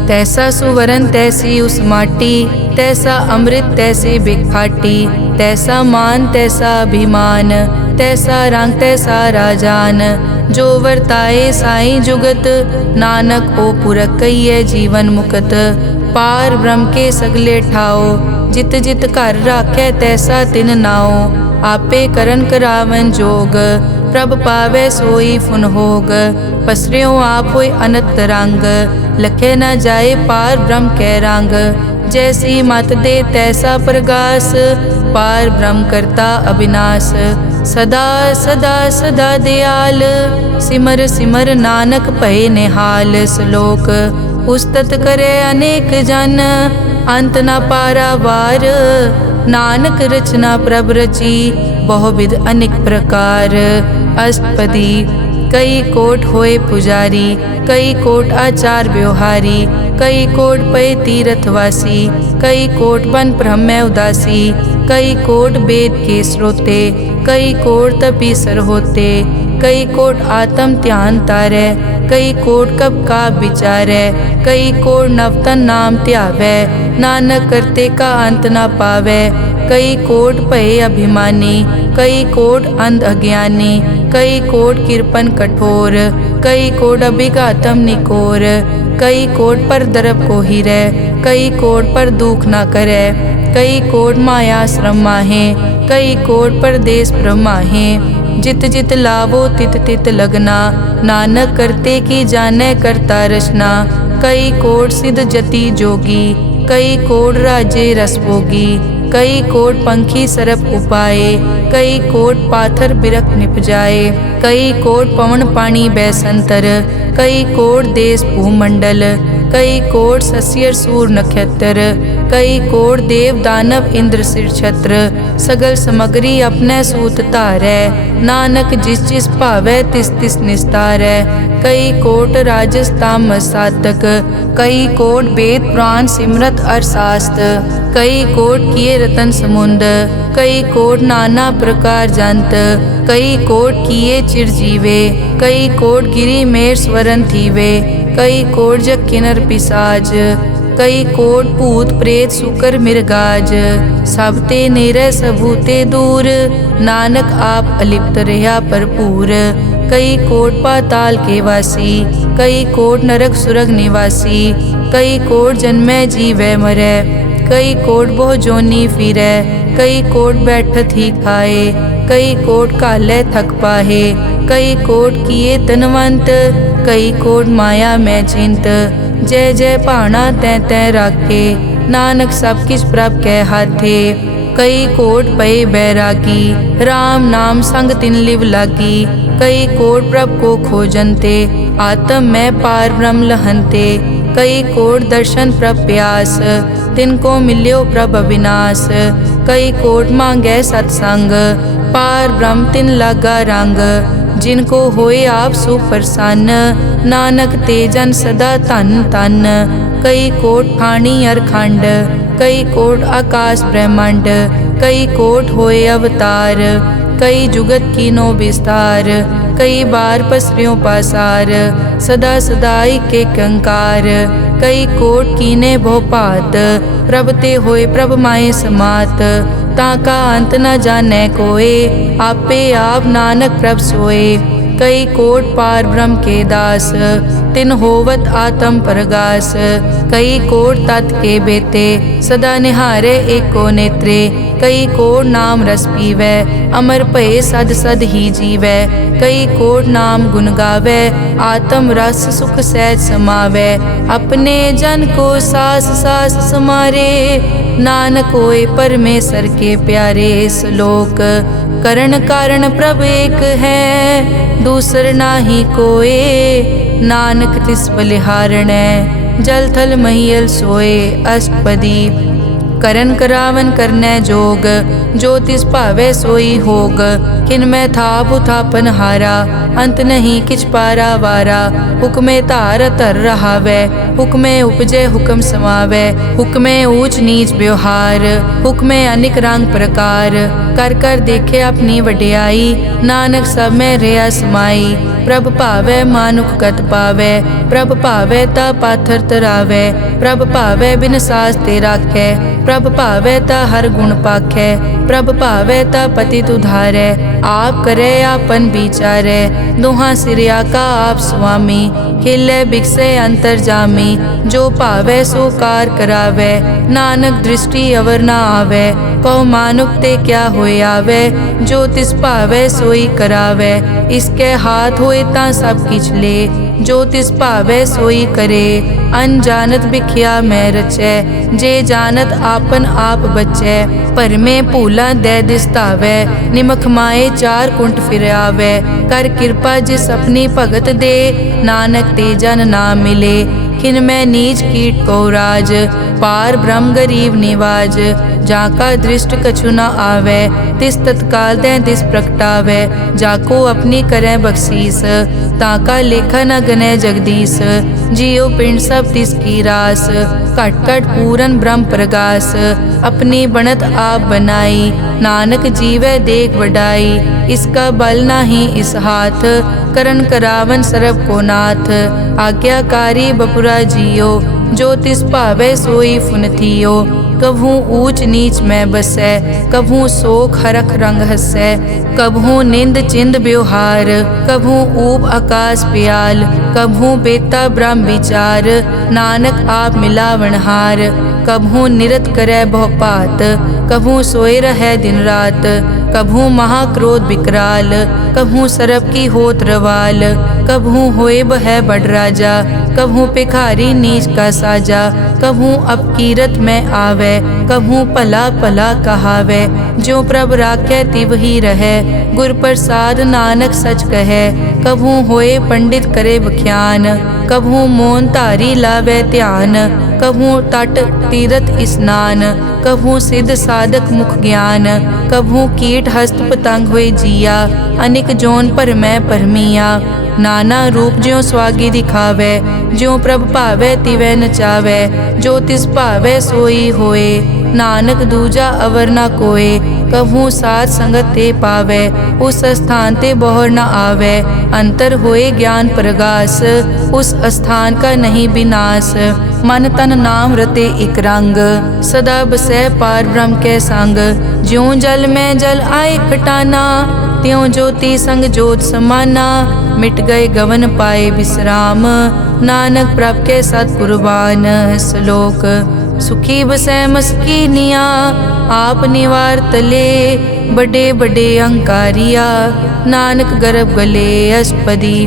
तैसा सुवरन तैसी उस माटी, तैसा अमृत तैसी बिखाटी। तैसा मान तैसा अभिमान, तैसा रंग तैसा राजान। जो वर्ताए साई जुगत, नानक ओ पुरख कहिए जीवन मुकत। पार ब्रह्म के सगले ठाओ, जित जित घर राखै तैसा तिन नाओ। आपे करन करावन जोग, प्रभ पावै सोई फुन होग। पसरियों आप होय अनंत रंग, लखे न जाए पार ब्रह्म कै रंग। जैसी मत दे तैसा प्रगास, पार ब्रह्म करता अविनाश। सदा सदा सदा दयाल, सिमर सिमर नानक भय निहाल। श्लोक उस्तत करे अनेक जन, अंत न पारावार। नानक रचना प्रभ रची, बहुविध अनेक प्रकार। अष्टपदी कई कोट होए पुजारी, कई कोट आचार व्यवहारी। कई कोट पय तीर्थवासी, कई कोट बन ब्रह्म उदासी। कई कोट वेद के स्रोते, कई कोट तपीसर होते। कई कोट आत्म ध्यान तारै, कई कोट कब का विचारै। कई कोट नवतन नाम ध्यावै, नानक करते का अंत न पावै। कई कोट भय अभिमानी, कई कोट अंध अज्ञानी। कई कोट कृपन कठोर, कई कोट अभिघातम निकोर। कई कोट पर दरब को हिरै, कई कोट पर दुख न करै। कई कोट माया श्रम माहे, कई कोट परदेश ब्रह्माहे। जित जित लावो तित तित लगना, नानक करते की जानै करता रचना। कई कोट सिद्ध जति जोगी, कई कोट राजे रस भोगी। कई कोट पंखी सरप उपाए, कई कोट पाथर बिरख निप जाए। कई कोट पवन पानी बैसंतर, कई कोट देश भूमंडल। कई कोट सस्यर सूर नक्षत्र, कई कोट देव दानव इंद्र सिर छत्र। सगल समग्री अपने सूत धारै, नानक जिस जिस भावै तिस तिस निस्तारै। कई कोट राजस तामस सातक, कई कोट वेद पुराण सिमरत अरशास्त्र। कई कोट किए रतन समुंद, कई कोट नाना प्रकार जंत। कई कोट किए चिरजीवे, कई कोट गिरी मेर स्वरन थीवे। कई कोट जग किनर पिसाज, कई कोट भूत प्रेत सुकर मिर्गाज। सब ते नेरे सबूते दूर, नानक आप अलिप्त रहा भरपूर। कई कोट पाताल के वासी, कई कोट नरक सुरग निवासी। कई कोट जन्मै जीवै मरै, कई कोट बहु जोनी फिरै। कई कोट बैठत ही खाए, कई कोट कालै थक पाहे। कई कोट किए तनवंत, कई कोट माया में चिंत। जय जय भाना तै तै राखे, नानक सब किछ प्रभ कै हाथे। कई कोट पए बैरागी, राम नाम संग तिन लिव लागी। कई कोट प्रभ को खोजनते, आत्म में पार ब्रह्म लहनते। कई कोट दर्शन प्रभ प्यास, तिनको मिल्यो प्रभ अविनाश। कई कोट मांगै सत्संग, पार ब्रह्म तिन लागा रंग। जिनको होए आप सुप्रसन्न, नानक ते जन सदा धन धन। कई कोट ठाणी अरखंड, कई कोट आकाश ब्रह्मांड। कई कोट होए अवतार, कई जुगत कीनो विस्तार। कई बार पसरियों पासार, सदा सदा के कंकार। कई कोट कीने भोपात, प्रभ ते होए प्रभ माए समात। ताका अंत न जाने कोए, आपे आप नानक प्रभ सोए। कई कोट पार ब्रह्म के दास, तिन होवत आत्म परगास। कई कोट तत् के बेते, सदा निहारे एको नेत्रे। कई कोट नाम रस पीवै, अमर भये सद सद ही जीवै। कई कोट नाम गुण गावै, आत्म रस सुख सहज समावै। अपने जन को सास सास समारे, नानक होए परमेश्वर के प्यारे। श्लोक करण कारण प्रभ एक है, दूसर नाही कोए। नानक तिस बलिहारणै, जल थल महियल सोए। अष्टपदी करन करावन करनै जोग, जो तिस भावै सोई होग। किनमै थाप उथापन हारा, अंत नहीं किछ पारा वारा। हुक्मे धार धर रहावै, हुक्मे उपजै हुक्म समावै। हुक्मे ऊंच नीच व्यवहार, हुक्मे अनिक रंग प्रकार। कर कर देखे अपनी वड्याई, नानक सब में रहा समाई। प्रभ भावै मानुख गत पावै, प्रभ भावै ता पाथर तरावै। प्रभ भावै बिन सास ते राखै, प्रभ भावै ता हर गुण पाखै। प्रभ भावै ता पतित उधारै, आप करे आपन विचारै। दोहां सिरिया का आप स्वामी, खेलै बिकसै अंतर जामी। जो भावै सो कार करावै, नानक दृष्टि अवर ना आवै। कहो मानुक ते क्या होए आवै, जो तिस भावै सोई करावै। इसके हाथ होए तां सब किछ ले, जो तिस भावै सोई करे। अनजानत बिख्या मैं रचै, जे जानत आपन आप बचै। पर में भूला दै दिसतावै, निमख माए चार कुंट फिर आवै। कर कृपा जिस अपनी भगत दे, नानक ते जन ना मिले। खिन मैं नीच कीट को राज, पार ब्रह्म गरीब निवाज। जाका दृष्ट कछु न आवै, तिस तत्काल दै तिस प्रगटावै। जाको अपनी करै बख्शीस, ताका लेखा न गनै जगदीश। जियो पिंड सब तिस की रास, घट घट पूरन ब्रह्म प्रगास। अपनी बनत आप बनाई, नानक जीवै देख वडाई। इसका बल नाही इस हाथ, करन करावन सरब को नाथ। आज्ञाकारी बपुरा जियो, जो तिस भावै सोई फुनथियो। कभू ऊंच नीच में बसै, कभू शोक हरख रंग हसै। कभू निंद चिंद व्यवहार, कभू ऊब आकाश प्याल। कभू बेता ब्रह्म विचार, नानक आप मिलावनहार। कभू निरत करै बहुपात, कभू सोए रहै दिन रात। कभू महाक्रोध विकराल, कभू सरब की होत रवाल। कभू होए बह बड़ राजा, कभू भिखारी नीच का साजा। कभू अपकीरत में आवे, कभू भला भला कहावे। जो प्रभ राखै तिव ही रहै, गुर प्रसाद नानक सच कहै। कभू होए पंडित करे बख्यान, कभू मोन धारी लावे ध्यान। कभू तट तीरथ स्नान, कभू सिद्ध साधक मुख ज्ञान। कभू कीट हस्त पतंग होए जिया, अनिक जोन पर मैं परमिया। नाना रूप ज्यों स्वागी दिखावे, ज्यों प्रभ भावै तिवै नचावै। जो तिस भावै सोई होए, नानक दूजा अवर ना कोए। कभू साथ संगत ते पावै, उस स्थान ते बहुर न आवै। अंतर होए ज्ञान प्रगास, उस स्थान का नहीं विनाश। मन तन नाम रते एक रंग, सदा बसै पार ब्रह्म के संग। ज्यों जल में जल आए खटाना, त्यों ज्योति संग जोत समाना। मिट गए गवन पाए विश्राम, नानक प्रभ के सत कुर्बान। श्लोक सुखी बसै मस्कीनिया, आप निवार तले। बड़े बड़े अहंकारिया, नानक गर्भ गले अष्टपदी।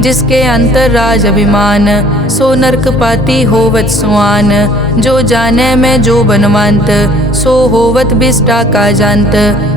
जिसके अंतर राज अभिमान, सो नरक पाती होवत सुआन। जो जाने में जो बनवंत, सो होवत बिष्टा का जंत।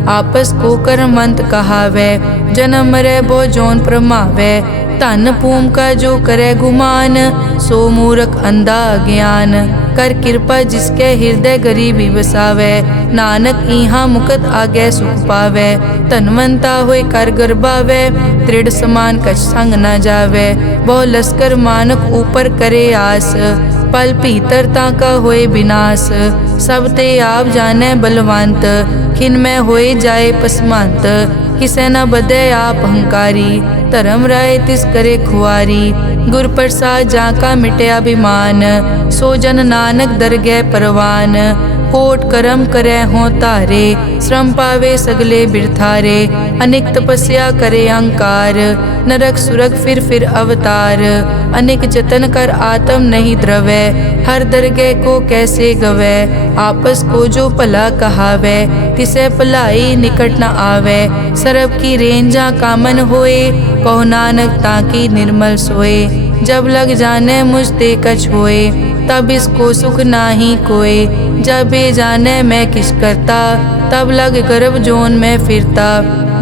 आपस को कर्मंत कहावै, जन्म मरै बो जोन प्रमावै। धन भूम का जो करे गुमान, सो मूर्ख अंधा ज्ञान। कर कृपा जिसके हृदय गरीबी बसावै, नानक इहाँ मुकत आगे सुख पावै। धनवंता होए कर गर्भावै, दृढ़ समान कछ संग न जावै। बहु लश्कर मानक ऊपर करे आस, पल भीतरता का होए विनाश। सब ते आप जाने बलवंत, खिन में होए जाए पसमंत। किसे न बदे आप अहंकारी, धर्म राय तिस करे खुआरी। गुर प्रसाद जाका मिटे अभिमान, सो जन नानक दरगह परवान। कोट करम करे हों तारे, श्रम पावे सगले बिरथारे। अनेक तपस्या करे अहंकार, नरक सुरग फिर अवतार। अनेक जतन कर आत्म नहीं द्रवै, हर दरगह को कैसे गवै। आपस को जो भला कहावै, तिसे भलाई निकट न आवे। सरब की रेंजा कामन होए, कहो नानक ताकि निर्मल सोए। जब लग जाने मुझ ते कछ होए, तब इसको सुख नाही कोय। जब ये जाने मैं किस करता, तब लग गर्भ जोन में फिरता।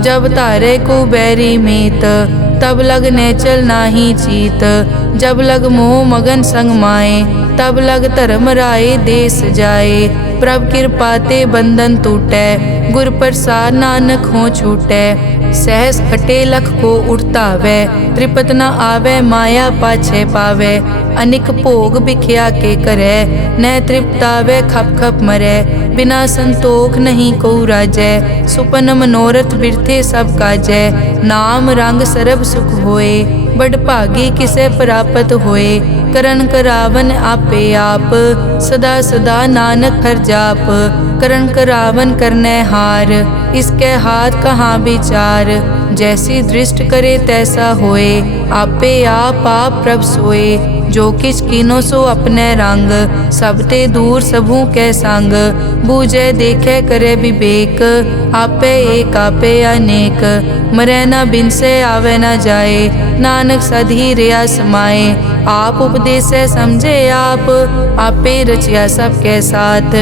जब तारे को बैरी मीत, तब लग नेचल नाही चीत। जब लग मोह मगन संग माए, तब लग धर्म राय देश जाए। प्रभ कृपा ते बंधन टूटै, गुर प्रसाद नानक हो छूटै। सहस खटे लख को उठतावै, त्रिपत न आवे माया पाछे पावे। अनिक भोग बिख्या के करे, न तृप्तावे खप खप मरै। बिना संतोख नहीं को राजै, सुपन मनोरथ बिरथे सब काजै। नाम रंग सरब सुख होए, बड़ भागी किसे प्राप्त होए। करन करावन आपे आप, सदा सदा नानक हर जाप। करन करावन करने हार, इसके हाथ कहाँ विचार। जैसी दृष्ट करे तैसा होए, आपे आप प्रभ सोए। जो किछ कीनो सो अपने रंग, सब ते दूर सबू के संग। बूझे देखे करे विवेक, आपे एक आपे अनेक। मरै न बिन से आवे न जाए, नानक सधी रिया समाए। आप उपदेसे समझे आप, आपे रचिया सबके साथ।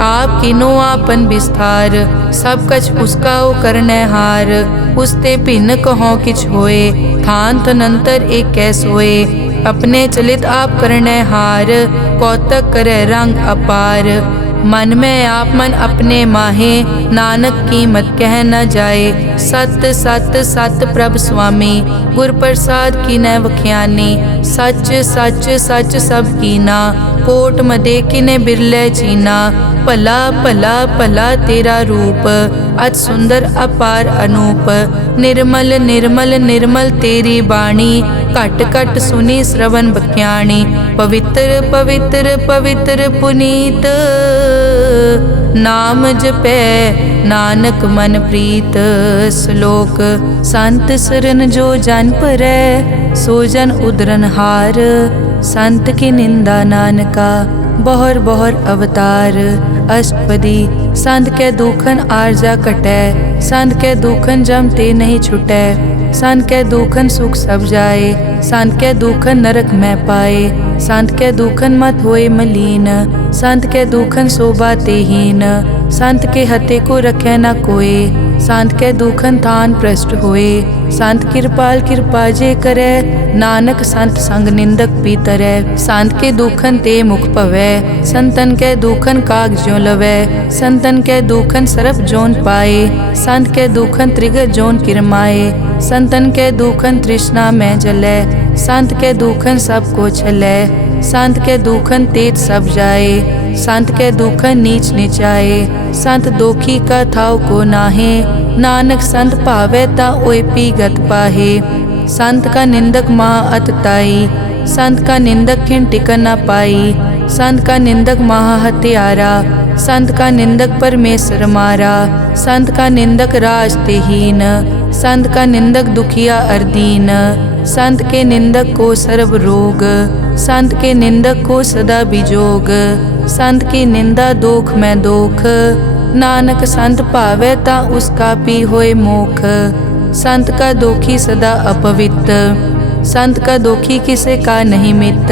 आप किनो आपन विस्तार, सब कछ उसका ओ करने हार। उसते भिन्न कहो किछ होए, थान तनंतर एक कै सोए। अपने चलित आप करने हार, कौतक करे रंग अपार। मन में आप मन अपने माहे, नानक कीमत कह न जाए। सत सत सत प्रभ स्वामी, गुर प्रसाद की न वख्यानी। सच सच सच सब कीना, कोट मदे किने बिरले चीना। भला भला भला तेरा रूप, अति सुंदर अपार अनूप। निर्मल निर्मल निर्मल तेरी बाणी, घट घट सुनी श्रवण बख्याणी। पवित्र पवित्र पवित्र पुनीत, नाम जपै नानक मन प्रीत। श्लोक संत सरन जो जन परै, सो जन उदरन हार। संत की निंदा नानका, बहुर बहुर अवतार। अष्टपदी संत के दुखन आरजा कटै, संत के दुखन जम ते नहीं छुटै। संत के दुखन सुख सब जाए, संत के दुखन नरक में पाए। संत के दुखन मत होए मलीन, संत के दुखन शोभा ते हीन। संत के हते को रखे न कोय, संत के दुखन थान भ्रष्ट होए। संत कृपाल कृपा जे करे, नानक संत संग निंदक भी तरै। संत के दुखन ते मुख पवै, संतन के दुखन काग ज्यों लवै। संतन के दुखन सरप जोन पाए, संत के दुखन त्रिगत जोन किरमाए। संतन के दुखन तृष्णा में जलै, संत के दुखन सब को छलै। संत के दुखन तेज सब जाए, संत के दुखन नीच निचाए। संत दोखी का थाव को नाहे, नानक संत भावे ता ओए पीगत पाहे। संत का निंदक महा अतताई, संत का निंदक खिन टिकन न पाई। संत का निंदक महा हत्यारा, संत का निंदक परमेश्वर मारा। संत का निंदक राज तेहीन, संत का निंदक दुखिया अर्दीन। संत के निंदक को सर्व रोग, संत के निंदक को सदा बिजोग। संत की निंदा दोख में दोख, नानक संत भावे ता उसका पी होए मोख। संत का दोखी सदा अपवित्र, संत का दोखी किसे का नहीं मित।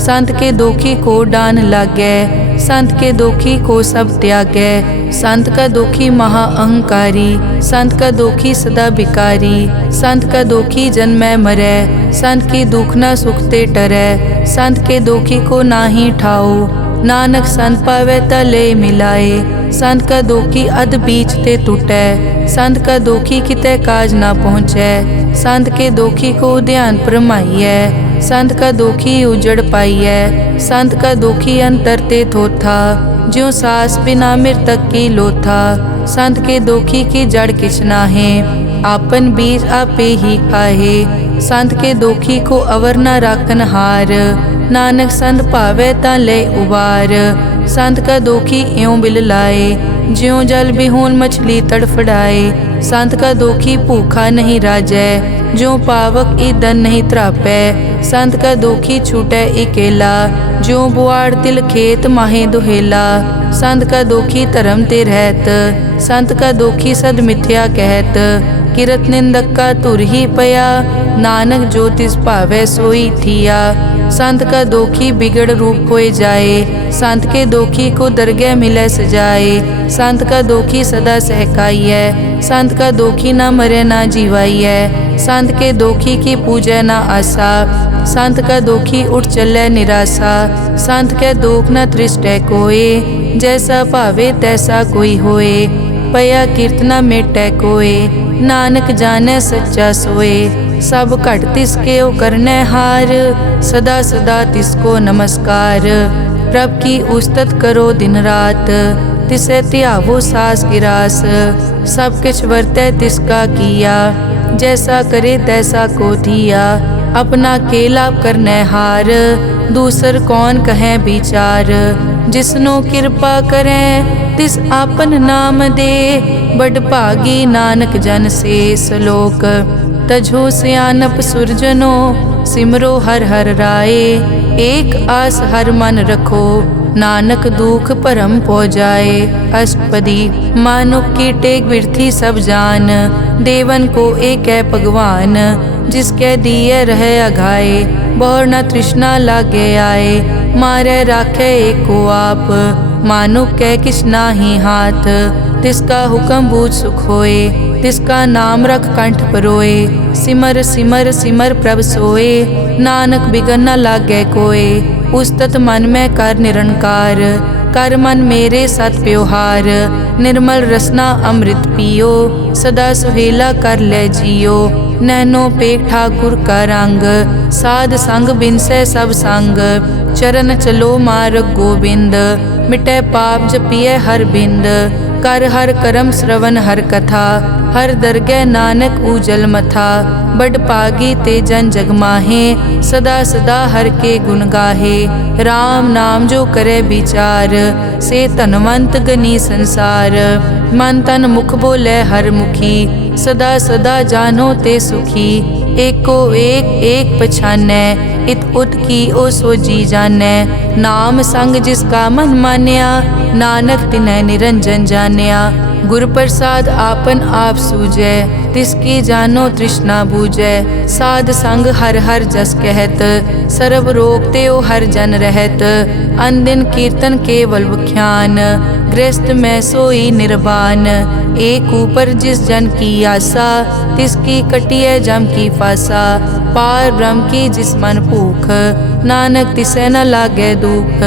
संत के दोखी को डान लागे, संत के दोखी को सब त्यागे। संत का दोखी महा अहंकारी, संत का दोखी सदा बिकारी। संत का दोखी जन्मै मरै, संत की दुख न सुखते टरै। संत के दोखी को नाही ठाओ, नानक संत पावे ता ले मिलाए। संत का दोखी अध बीच ते टूटै, संत का दोखी किते काज ना पहुँचै। संत के दोखी को ध्यान परमाइयै, संत का दोखी उजड़ पाइयै। संत का दोखी अंतर ते थोथा, ज्यों सास बिना मृतक की लोथा। संत के दोखी की जड़ किछ नाहे, आपन बीज आपे ही खाहे। संत के दोखी को अवर न राखन हार, नानक संत भावे ता ले उबार। संत का दोखी इयों बिल लाए, ज्यों जल बिहोन मछली तड़फड़ाए। संत का दोखी भूखा नहीं राजै, ज्यों पावक ईदन नहीं त्रापै। संत का दोखी छूटै इकेला, ज्यों बुआड़ तिल खेत माहे दुहेला। संत का दोखी धर्म ते रहत, संत का दोखी सद मिथ्या कहत। किरत निंदक का तुर ही पया, नानक जो तिस भावै सोई थिया। संत का दोखी बिगड़ रूप होए जाए, संत के दोखी को दरगह मिले सजाए। संत का दोखी सदा सहकाइयै, संत का दोखी ना मरे ना जीवाइयै। संत के दोखी की पूजै ना आसा, संत का दोखी उठ चलै निराशा। संत के दोख न तृष्टै कोय, जैसा भावे तैसा कोई होए। पया कीर्तना मेटै कोय, नानक जाने सच्चा सोए। सब घट तिसके ओ करने हार, सदा सदा तिसको नमस्कार। प्रभ की उस्तत करो दिन रात, तिसे त्यावो सास गिरास। सब किछ वर्तै तिसका किया, जैसा करे तैसा को दिया। अपना केला करने हार, दूसर कौन कहे विचार। जिसनो कृपा करें तिस आपन नाम दे, बड़ भागी नानक जन से सलोक। तजो सियानप सुरजनो, सिमरो हर हर राय। एक आस हर मन रखो, नानक दुख परम पो जाए। अष्टपदी मानुक की टेक बिरथी सब जान, देवन को एक है भगवान। जिसके दिए रहे अघाए, बहुर न तृष्णा लागे आए। मारे राखे एको आप, मानुक के किछ नाही हाथ। तिसका हुक्म बूझ सुख होए, तिसका नाम रख कंठ परोए। सिमर सिमर सिमर प्रभ सोए, नानक बिगन न लागे कोय। उस्तत मन में कर निरंकार, कर मन मेरे सत प्योहार। निर्मल रसना अमृत पियो, सदा सुहेला कर ले जियो। नैनो पेख ठाकुर का रंग, साध संग बिनसे सब संग। चरण चलो मार्ग गोविंद, मिटे पाप जपिए हर बिंद। कर हर करम श्रवण हर कथा, हर दरगह नानक उजल मथा। बड़ पागी ते जन जग माहे, सदा सदा हर के गुण गाहे। राम नाम जो करे विचार, से तनवंत गनी संसार। मन तन मुख बोले हर मुखी, सदा सदा जानो ते सुखी। एको एक एक पछानै, इत उत की ओ सो जी जानै। नाम संग जिसका मन मान्या, नानक तिनै निरंजन जान्या। गुर प्रसाद आपन आप सूझै, तिसकी जानो तृष्णा बूझै। साध संग हर हर जस कहत, सर्व रोग ते ओ हर जन रहत। अनदिन कीर्तन केवल बख्यान, गृहस्थ में सोई निर्वाण। एक ऊपर जिस जन की आशा, तिसकी कटिए जम की फासा। पार ब्रह्म की जिस मन भूख, नानक तिसे न लागे दुख।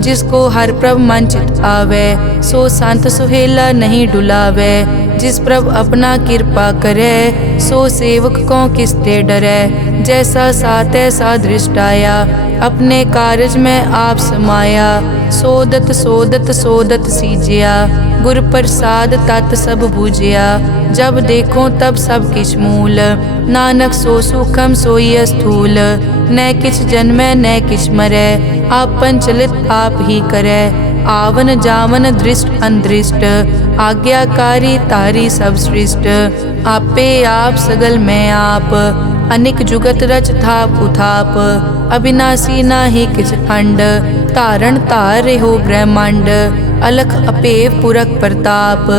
जिसको हर प्रभ मन चित आवे, सो संत सुहेला नहीं डुलावे। जिस प्रभ अपना कृपा करे, सो सेवक को किसते डरे। जैसा सात ऐसा दृष्ट आया, अपने कारज में आप समाया। सोदत सोदत सोदत सीजिया, गुर प्रसाद तत् सब बूझिया। जब देखो तब सब किछ मूल, नानक सो सुखम सोई स्थूल। न किछ जन्मै न किछ मरै, आपन चलित आप ही करे। आवन जावन दृष्ट अनदृष्ट, आज्ञाकारी तारी सब सृष्ट। आपे आप सगल में आप, अनिक जुगत रच थाप उथाप। अविनाशी नाहि किछ खंड, तारण तार हो ब्रह्मांड। अलख अपेव पुरख प्रताप,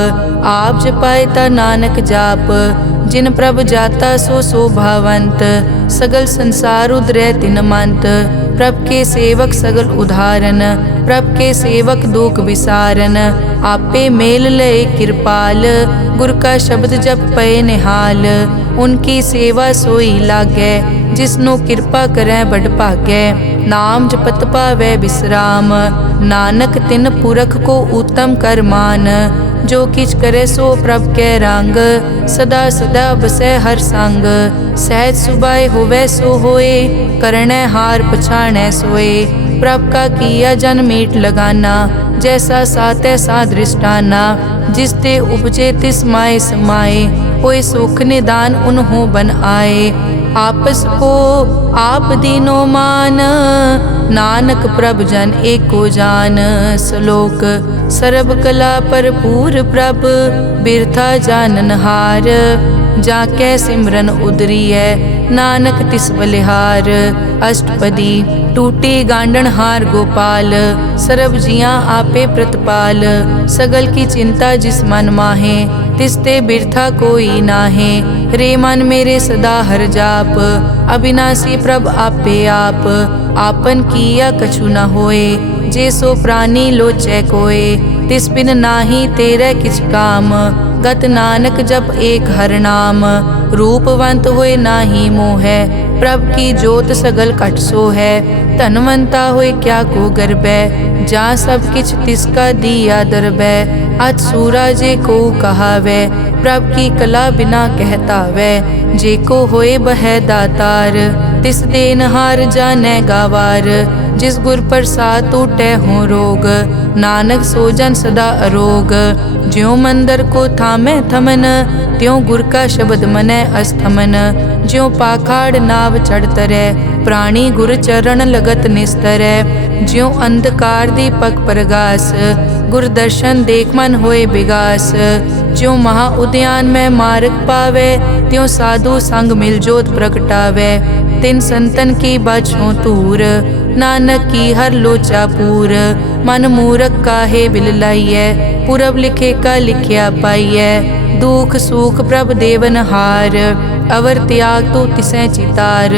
आप जपाए ता नानक जाप। जिन प्रभ जाता सो शोभावंत, सगल संसार उदरै तिन मंत। प्रभ के सेवक सगल उदाहरण, प्रभ के सेवक दुख विसारन। आपे मेल लय कृपाल, गुर का शब्द जप पए निहाल। उनकी सेवा सोई लागै, जिसनो कृपा करै बड़ भागै। नाम जपत पावै विश्राम, नानक तिन पुरख को उत्तम कर मान। जो किछ करे सो प्रभ कै रंग, सदा सदा बसै हर संग। सहज सुभाए होवै सो होए, करनै हार पछाणै सोए। प्रभ का किया जन मीट लगाना, जैसा सात ऐसा दृष्टाना। जिस ते उपजे तिस माए समाए, कोई सुख निदान उन्हों बन आए। आपस को आप दीनो मान, नानक प्रभ जन एको जान। श्लोक सर्ब कला भरपूर प्रभ, बिरथा जानन हार। जाकै सिमरन उदरियै, नानक तिस बलिहार। अष्टपदी टूटी गांडन हार गोपाल, सर्ब जियां आपे प्रतिपाल। सगल की चिंता जिस मन माहे, तिसते बिरथा कोई नाहे। रे मन मेरे सदा हर जाप, अविनाशी प्रभ आपे आप। आपन किया कछु न होए, जे सो प्राणी लोचै कोय। तिस बिन नाही तेरे किछ काम, गत नानक जप एक हर नाम। रूपवंत होए नाही मोहै, प्रभ की जोत सगल कट सो है। धनवंता होए क्या को गर्बै, जा सब किछ तिसका दिया दरबै। अत सूरा जे को कहावै, प्रभ की कला बिना कहतावै। जे को होए बह दातार, तिस देनहार जानै गावार। जिस गुर प्रसाद टूटै हो रोग, नानक सो जन सदा अरोग। ज्यों मंदिर को थामै थमन, त्यों गुर का शब्द मनै अस्थमन। ज्यों पाखाड़ नाव चढ़ तरै, प्राणी गुर चरण लगत निस्तरै। ज्यों अंधकार दीपक प्रगास, गुर दर्शन देख मन होए विगास। ज्यों महा उद्यान में मार्ग पावे, त्यों साधु संग मिल जोत प्रगटावे। तिन संतन की बाछों तूर, नानक की हर लोचा पूर। मन मूरख काहे बिल लाइयै, पुरब लिखे का लिखिया पाइयै। दुख सुख प्रभ देवन हार, अवर त्याग तो तिसै चितार।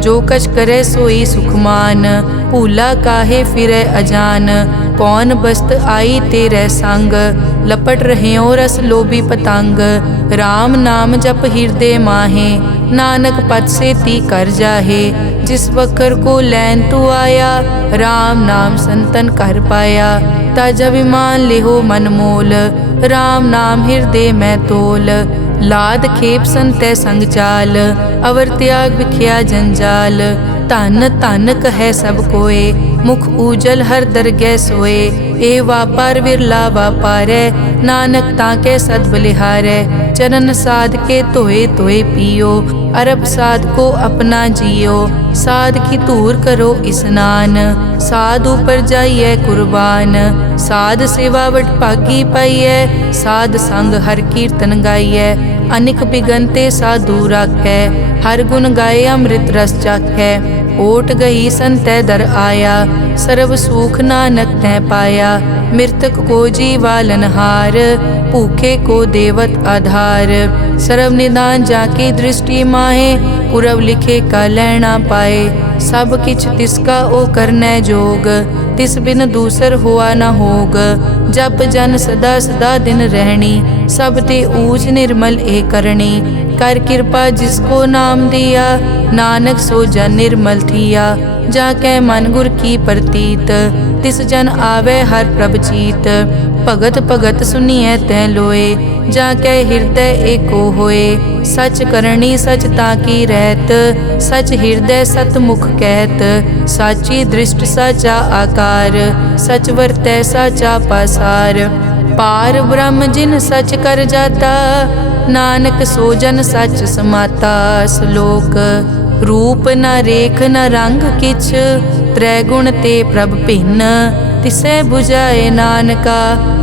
जो कछ करे सोई सुखमान, भूला काहे फिरै अजान। कौन बस्त आई तेरे संग, लपट रह्यो रस लोभी पतंग। राम नाम जप हृदय माहे, नानक पद से ती कर जाहे। जिस वकर को लैन तू आया, राम नाम संतन कर पाया। तज अभिमान लेहो मन मोल, राम नाम हृदय में तोल। लाद खेप संतै संग चाल, अवर त्याग बिख्या जंजाल। धन धन कहे सब कोय, मुख उजल हर दरगह सोए। ए वापार विरला वापारै, नानक ताके सद बलिहारै। चरण साध के धोए धोए पियो, अरब साध को अपना जियो। साध की धूर करो स्नान, साध ऊपर जाइए कुर्बान। साध सेवा वट भागी पाइयै, साध संग हर कीर्तन गाइयै। अनिक बिगनते साधु राखै, हर गुण गाए अमृत रस चाखै। ओट गई संतै दर आया, सर्व सुख नानक तै पाया। मृतक को जीवालन हार, भूखे को देवत आधार। सर्व निदान जाकी दृष्टि माहे, पुरब लिखे का लैना पाए। सब किछ तिसका ओ करनै जोग, तिस बिन दूसर हुआ न होग। जप जन सदा सदा दिन रहनी, सब ते ऊज निर्मल ए करणी। कर कृपा जिसको नाम दिया, नानक सो जन निर्मल थिया। जाकै मन गुर की प्रतीत, तिस जन आवे हर प्रभ चीत। भगत भगत सुनिए तै लोए, जाकै हृदय एको होए। सच करनी सच ताकी रहत, सच हृदय सतमुख कहत। साची दृष्ट साचा आकार, सच वरतै साचा पासार। पार ब्रह्म जिन सच कर जाता, नानक सो जन सच समाता। श्लोक रूप न रेख न रंग किछ, त्रैगुण ते प्रभ भिन्न। तिसै बुझाए नानका,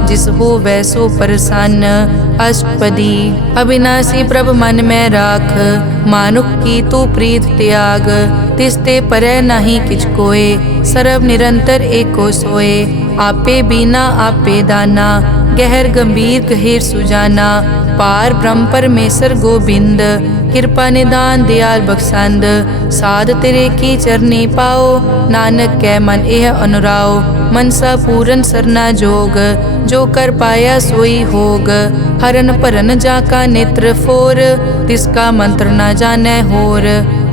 जिस होवै सो प्रसन्न। अष्टपदी अविनाशी प्रभ मन में राख, मानुख की तू प्रीत त्याग। तिस ते परै नहीं किछ कोय, सर्व निरंतर एको सोए। आपे बीना आपे दाना, गहर गंभीर गहीर सुजाना। पार ब्रह्म परमेश्वर गोबिंद, कृपा निदान दयाल बख्शंद। साध तेरे की चरनी पाओ, नानक कै मन एह अनुराओ। मनसा पूरन सरना जोग, जो कर पाया सोई होग। हरन भरन जाका नेत्र फोर, तिसका मंत्र न जानै होर।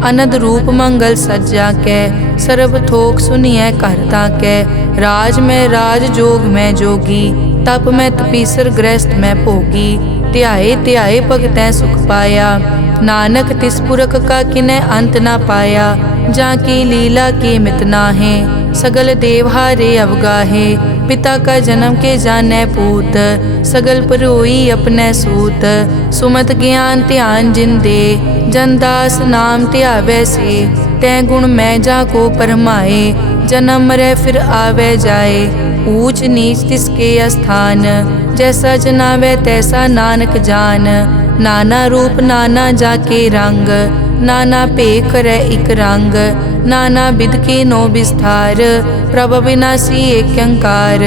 अनद रूप मंगल सज्जा कै, सर्ब थोक सुनिए कर ताकै। राज में राज जोग में जोगी, तप में तपीसर गृहस्थ में भोगी। ध्याए ध्याए भगतैं सुख पाया, नानक तिस पुरख का किनै अंत ना पाया। जाकी लीला की मित नाहे, सगल देवहारे अवगाहे। पिता का जन्म के जानै पूत, सगल परोई अपने सूत। सुमत ज्ञान ध्यान जिन दे, जनदास नाम ध्यावै से। तै गुण मैं जाको परमाए, जन्म मरै फिर आवे जाए। ऊंच नीच तिसके अस्थान, जैसा जनावे तैसा नानक जान। नाना रूप नाना जाके रंग, नाना भेख करे इक रंग। नाना बिध के नो विस्तार, प्रभ अविनाशी एक अंकार।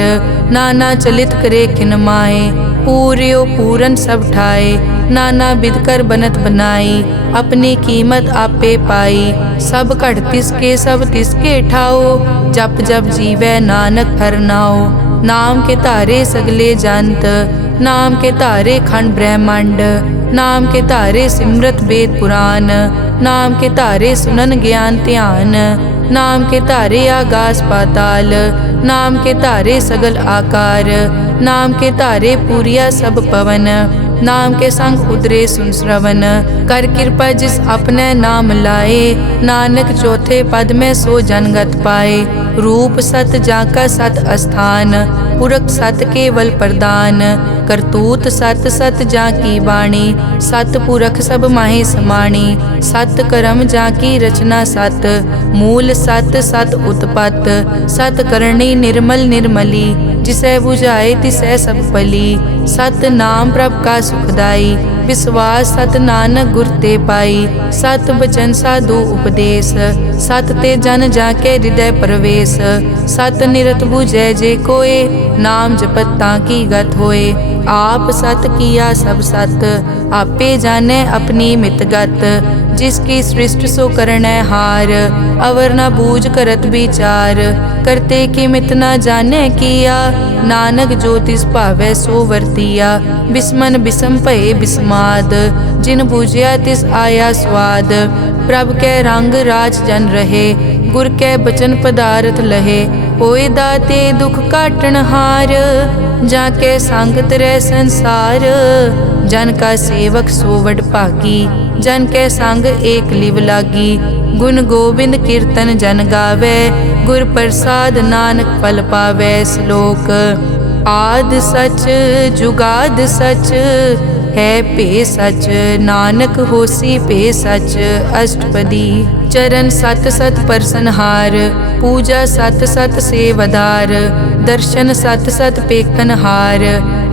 नाना चलित करे खिन माए, पूर्यो पूरन सब ठाए। नाना बिध कर बनत बनाई, अपनी कीमत आपे पाई। सब घट तिसके सब तिसके ठाओ, जप जप जीवै नानक हर नाओ। नाम के धारे सगले जंत, नाम के धारे खंड ब्रह्मांड। नाम के धारे सिमरत वेद पुराण, नाम के धारे सुनन ज्ञान ध्यान। नाम के धारे आगास पाताल, नाम के धारे सगल आकार। नाम के धारे पूरिया सब पवन, नाम के संग उदरे सुन श्रवण। कर कृपा जिस अपने नाम लाए, नानक चौथे पद में सो जनगत पाए। रूप सत जाका सत अस्थान, पुरख सत केवल प्रदान। करतूत सत सत जाकी वाणी, सत पुरख सब माहे समाणी। सत कर्म जाकी रचना सत, मूल सत सत उत्पत। सत करणी निर्मल निर्मली, जिसे बुझाए तिसै सब पली। सत नाम प्रभ का सुखदाई, विश्वास सत नानक गुर ते पाई। सत बचन साधु उपदेश, सत ते जन जाके हृदय प्रवेश। सत निरत बुझै जे कोय, नाम जपत ताकी गत होए। आप सत किया सब सत, आपे जाने अपनी मित गत। जिसकी सृष्टि सो करनै हार, अवर न बूझ करत विचार। करते की मित न जाने किया, नानक जो तिस भावै सो वर्तिया। बिस्मन बिसम भये बिस्माद, जिन बूझिया तिस आया स्वाद। प्रभ कै रंग राज जन रहे, गुर कै बचन पदार्थ लहे। होए दाते दुख काटन हार, जाके संग तरै संसार। जन का सेवक सो वड भागी, जन के संग एक लिव लागी। गुण गोबिंद कीर्तन जन गावे, गुर प्रसाद नानक फल पावे। श्लोक आद सच जुगाद सच, है पे सच नानक होसी पे सच। अष्टपदी चरण सत सत परसनहार, पूजा सत सत सेवदार। दर्शन सत सत पेखनहार,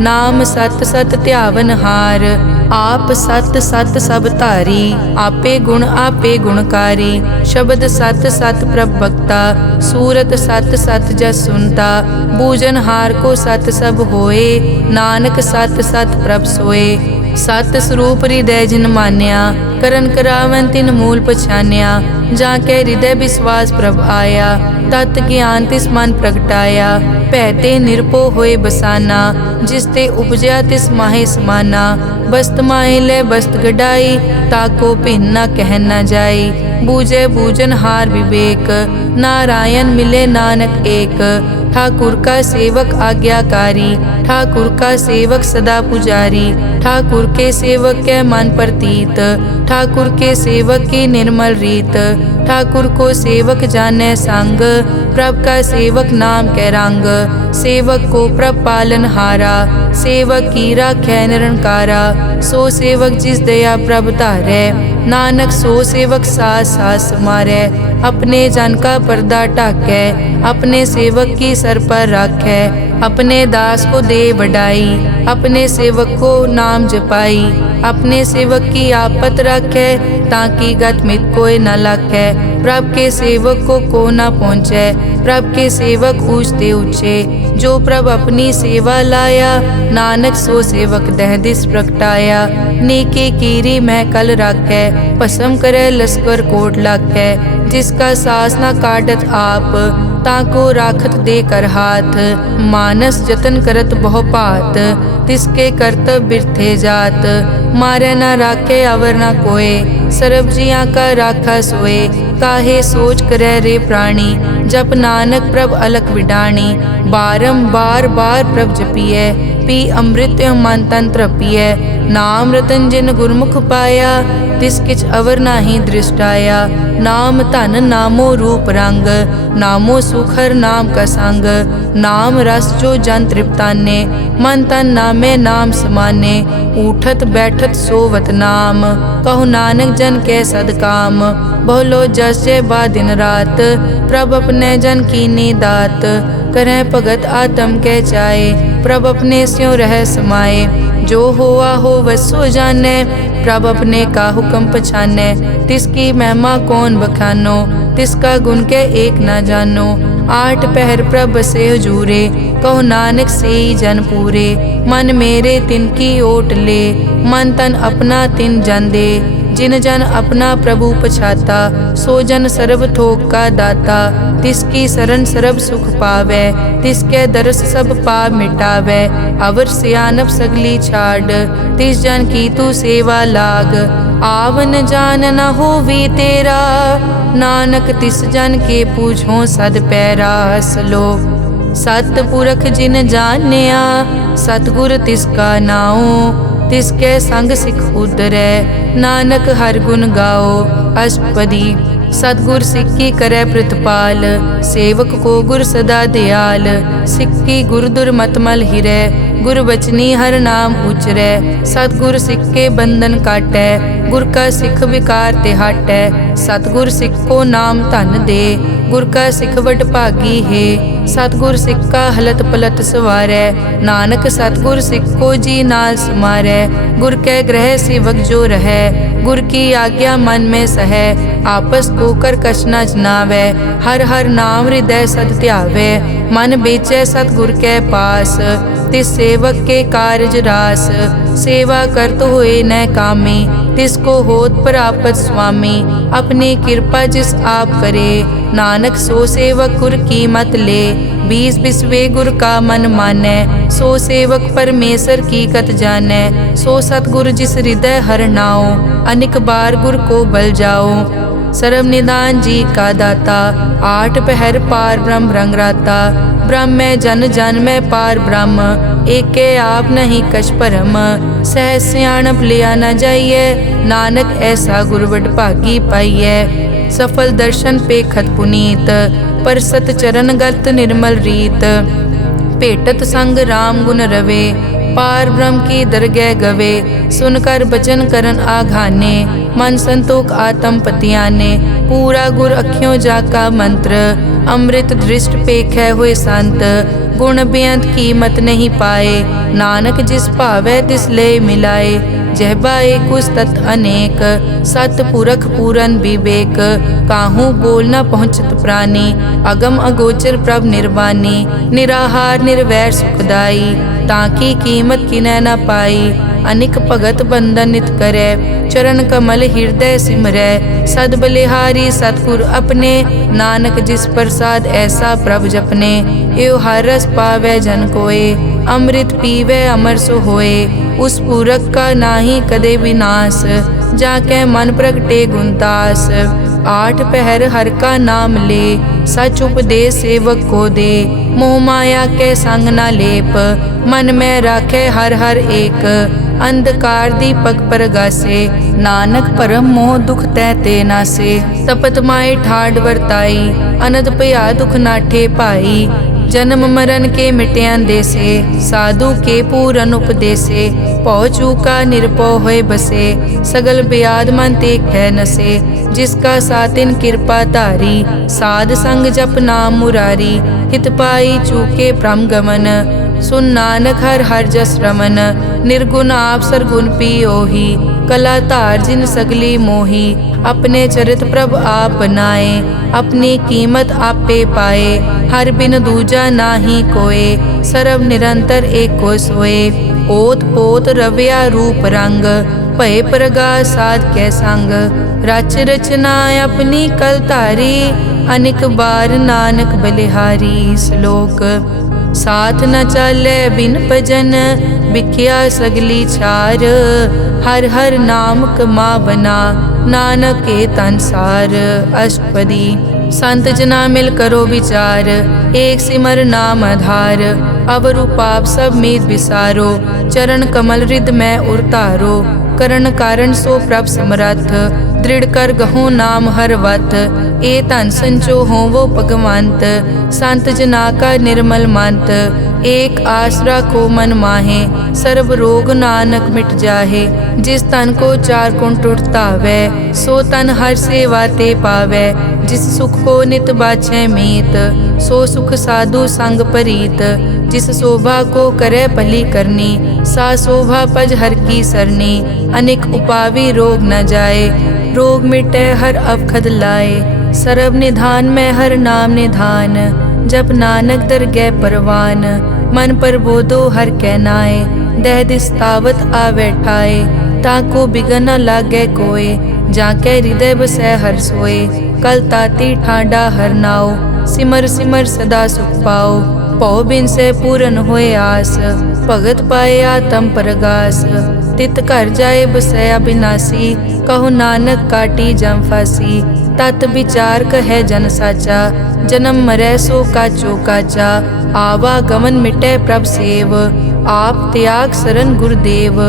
नाम सत सत ध्यावनहार। आप सत सत सब धारी, आपे गुण आपे गुणकारी। शब्द सत सत प्रभ भक्ता, सूरत सत सत जस सुनता। बूझनहार को सत सब होए, नानक सत सत प्रभ सोए। सत स्वरूप हृदय जिन मान्या, करन करावन तिन मूल पछान्या। जाके हृदय विश्वास प्रभ आया, तत् ज्ञान तिस मन प्रगटाया। भैते निरपो होए बसाना, जिसते उपजया तिस माहे समाना। बस्त माहे ले बस्त गडाई, ताको भिन्न न कह न जाई। बूझे बूझन हार विवेक, नारायण मिले नानक एक। ठाकुर का सेवक आज्ञाकारी, ठाकुर का सेवक सदा पुजारी। ठाकुर के सेवक के मन प्रतीत, ठाकुर के सेवक की निर्मल रीत। ठाकुर को सेवक जाने संग, प्रभ का सेवक नाम के रंग। सेवक को प्रभ पालन हारा, सेवक की राखै निरंकारा। सो सेवक जिस दया प्रभ धारै, नानक सो सेवक सास सास मारै। अपने जन का पर्दा ढाकै, अपने सेवक की सर पर राखै। अपने दास को दे बढ़ाई, अपने सेवक को नाम जपाई। अपने सेवक की आपत राखै, ताकि गत मित कोई न लाखै। प्रभ के सेवक को न पहुँचै, प्रभ के सेवक ऊंचते ऊंचे। जो प्रभ अपनी सेवा लाया, नानक सो सेवक दह दिस प्रगटाया। नेके कीरी मैं कल राखै, भस्म करे लश्कर कोट लाखै। जिसका सास न काटत आप, ताको राखत दे कर हाथ। मानस जतन करत बहु पात, तिसके करतब बिरथे जात। मारे न राखे अवर न कोय, सर्ब जियां का राखा सोए। काहे सोच करे रे प्राणी, जप नानक प्रभ अलख विडाणी। बारंबार बार प्रभ जपिए, पी अमृत मन तन तृपिए। नाम रतन जिन गुरमुख पाया, तिस किछ अवर नाही दृष्टाया। नाम धन नामो रूप रंग, नामो सुखर नाम का संग। नाम रस जो जन तृप्ताने, मन तन नामे नाम समाने। उठत बैठत सोवत नाम, कहु नानक जन के सदकाम। बहुलो जस जय बा दिन रात, प्रभ अपने जन कीनी दात। करह भगत आत्म के चाए, प्रभ अपने स्यों रह समाए। जो होआ हो वसो जाने, प्रभ अपने का हुक्म पछाने। तिसकी महिमा कौन बखानो, तिसका गुण के एक न जानो। आठ पहर प्रभ बसे हजूरे, कहो नानक से जन पूरे। मन मेरे तिनकी ओट ले, मन तन अपना तिन जन दे। जिन जन अपना प्रभु पछाता, सो जन सर्ब थोक का दाता। तिसकी शरण सर्ब सुख पावे, तिसके दरस सब पाप मिटावे। अवर सियानप सगली छाड़, तिस जन की तू सेवा लाग। आवन जान न होवी तेरा, नानक तिस जन के पूछो सद पैरा। सलोक सतपुरख जिन जानिया, सतगुर तिसका नाओ। तिसके संग सिख उदरै, नानक हर गुण गाओ। अष्टपदी सतगुर सिक्की करे प्रतिपाल, सेवक को गुर सदा दयाल। सिक्की गुर दुर्मतमल हिरै, गुर बचनी हर नाम उचरै। सतगुर सिख के बंधन काटै, गुर का सिख विकार ते हटै। सतगुर सिख को नाम धन दे, गुर का सिख वड भागी है। सतगुर सिख का हलत पलत सवारै, नानक सतगुर सिख को जी नाल समारै। गुर के ग्रह सेवक जो रहै, गुर की आज्ञा मन में सहै। आपस को कर कछ न जनावै, हर हर नाम हृदय सद ध्यावै। मन बेचै सतगुर के पास, तिस सेवक के कारज रास। सेवा करत होए न कामी, तिसको होत प्रापत स्वामी। अपनी कृपा जिस आप करे, नानक सो सेवक गुर की मत ले। 20 बिसवे गुर का मन मानै, सो सेवक परमेश्वर की कत जानै। सो सतगुर जिस हृदय हर नाओ, अनिक बार गुर को बल जाओ। सर्व निदान जी का दाता, आठ पहर पार ब्रह्म रंग राता। ब्रह्म में जन जन में पार ब्रह्म, एके आप नहीं कछ परम। सहज सियाणप लिया न जाइए, नानक ऐसा गुरवट भागी पाइए। सफल दर्शन पेखत पुनीत, परसत चरण गत निर्मल रीत। भेटत संग राम गुण रवे, पार ब्रह्म की दरगह गवे। सुनकर बचन करन आघाने, मन संतोख आत्म पतियाने। पूरा गुर अखियों जाका मंत्र, अमृत दृष्ट पेखै हुए संत। गुण बेअंत कीमत नहीं पाए, नानक जिस भावै तिस ले मिलाए। जहबा एक तत् अनेक, सतपुरख पूरन विवेक। काहू बोल न पहुँचत प्राणी, अगम अगोचर प्रभ निर्वाणी। निराहार निर्वैर सुखदाई, ताकी कीमत किनै न पाई। अनिक भगत बंधन नित करे। चरण कमल हृदय सिमरै सद बलिहारी सतगुर अपने। नानक जिस प्रसाद ऐसा प्रभ जपने। एव हर रस पावै जन कोय अमृत पीवै अमर सो होए। उस पूरक का नाहि कदे विनाश जाके मन प्रगटे गुणतास। आठ पहर हर का नाम ले सच उपदेश सेवक को दे। मोह माया के संग न लेप मन में राखे हर हर एक। अंधकार दीपक परगासे नानक परम मोह दुख तै ते नासे। तपत माए ठाड वर्ताई अनद भया दुख नाठे पाई। जन्म मरण के मिट्यां देसे साधु के पूरन उपदेसे। पौ चूका निरपौ होए बसे सगल ब्याद मन ते कै नसे। जिसका सातिन कृपा धारी साध संग जप नाम मुरारी। हित पाई चूके भ्रम गमन सुन नानक हर हर जस रमन। निर्गुण आप सरगुण पियोही कला धार जिन सगली मोही। अपने चरित प्रभ आप बनाए अपनी कीमत आपे पाए। हर बिन दूजा नाही कोय सर्व निरंतर एक को सोए। ओत पोत रव्या रूप रंग भय प्रगास साध कै संग। रच रचना अपनी कल धारी अनिक बार नानक बलिहारी। श्लोक साथ न चाले बिन भजन बिख्या सगली छार। हर हर नाम कमा बना नानक के तनसार। अष्टपदी संत जना मिल करो विचार एक सिमर नाम आधार। अवरु पाप सब मीत विसारो चरण कमल रिद में उरतारो। करण कारण सो प्रभ समरथ दृढ़ कर गहो नाम हर वत। ए धन संचो हो वो भगवंत संत जना का निर्मल मंत। एक आसरा को मन माहे सर्व रोग नानक मिट जाहे। जिस तन को चार गुण टूटता वै सो तन हर सेवा ते पावै। जिस सुख को नित बाछै मीत सो सुख साधु संग परीत। जिस शोभा को करे भली करनी सा शोभा पज हर की सरनी। अनेक उपावी रोग न जाए रोग मिटे हर अवखद लाए। सर्व निधान में हर नाम निधान जब नानक दरगह परवान। मन पर बोधो हर कहनाए दह दिस्तावत आवे ठाए। ताको बिगन न लागे कोय जाके हृदय बसै हर सोए। कल ताती ठाडा हर नाओ सिमर सिमर सदा सुख पाओ। पौ बिन से पूरन होए आस भगत पाए आत्म परगास। तित घर जाए बसया बिनासी कहो नानक काटी जम फासी। तत विचार कहे जन साचा जन्म मरै सो काचो काचा। आवागमन मिटे प्रभ सेव आप त्याग सरन गुरुदेव।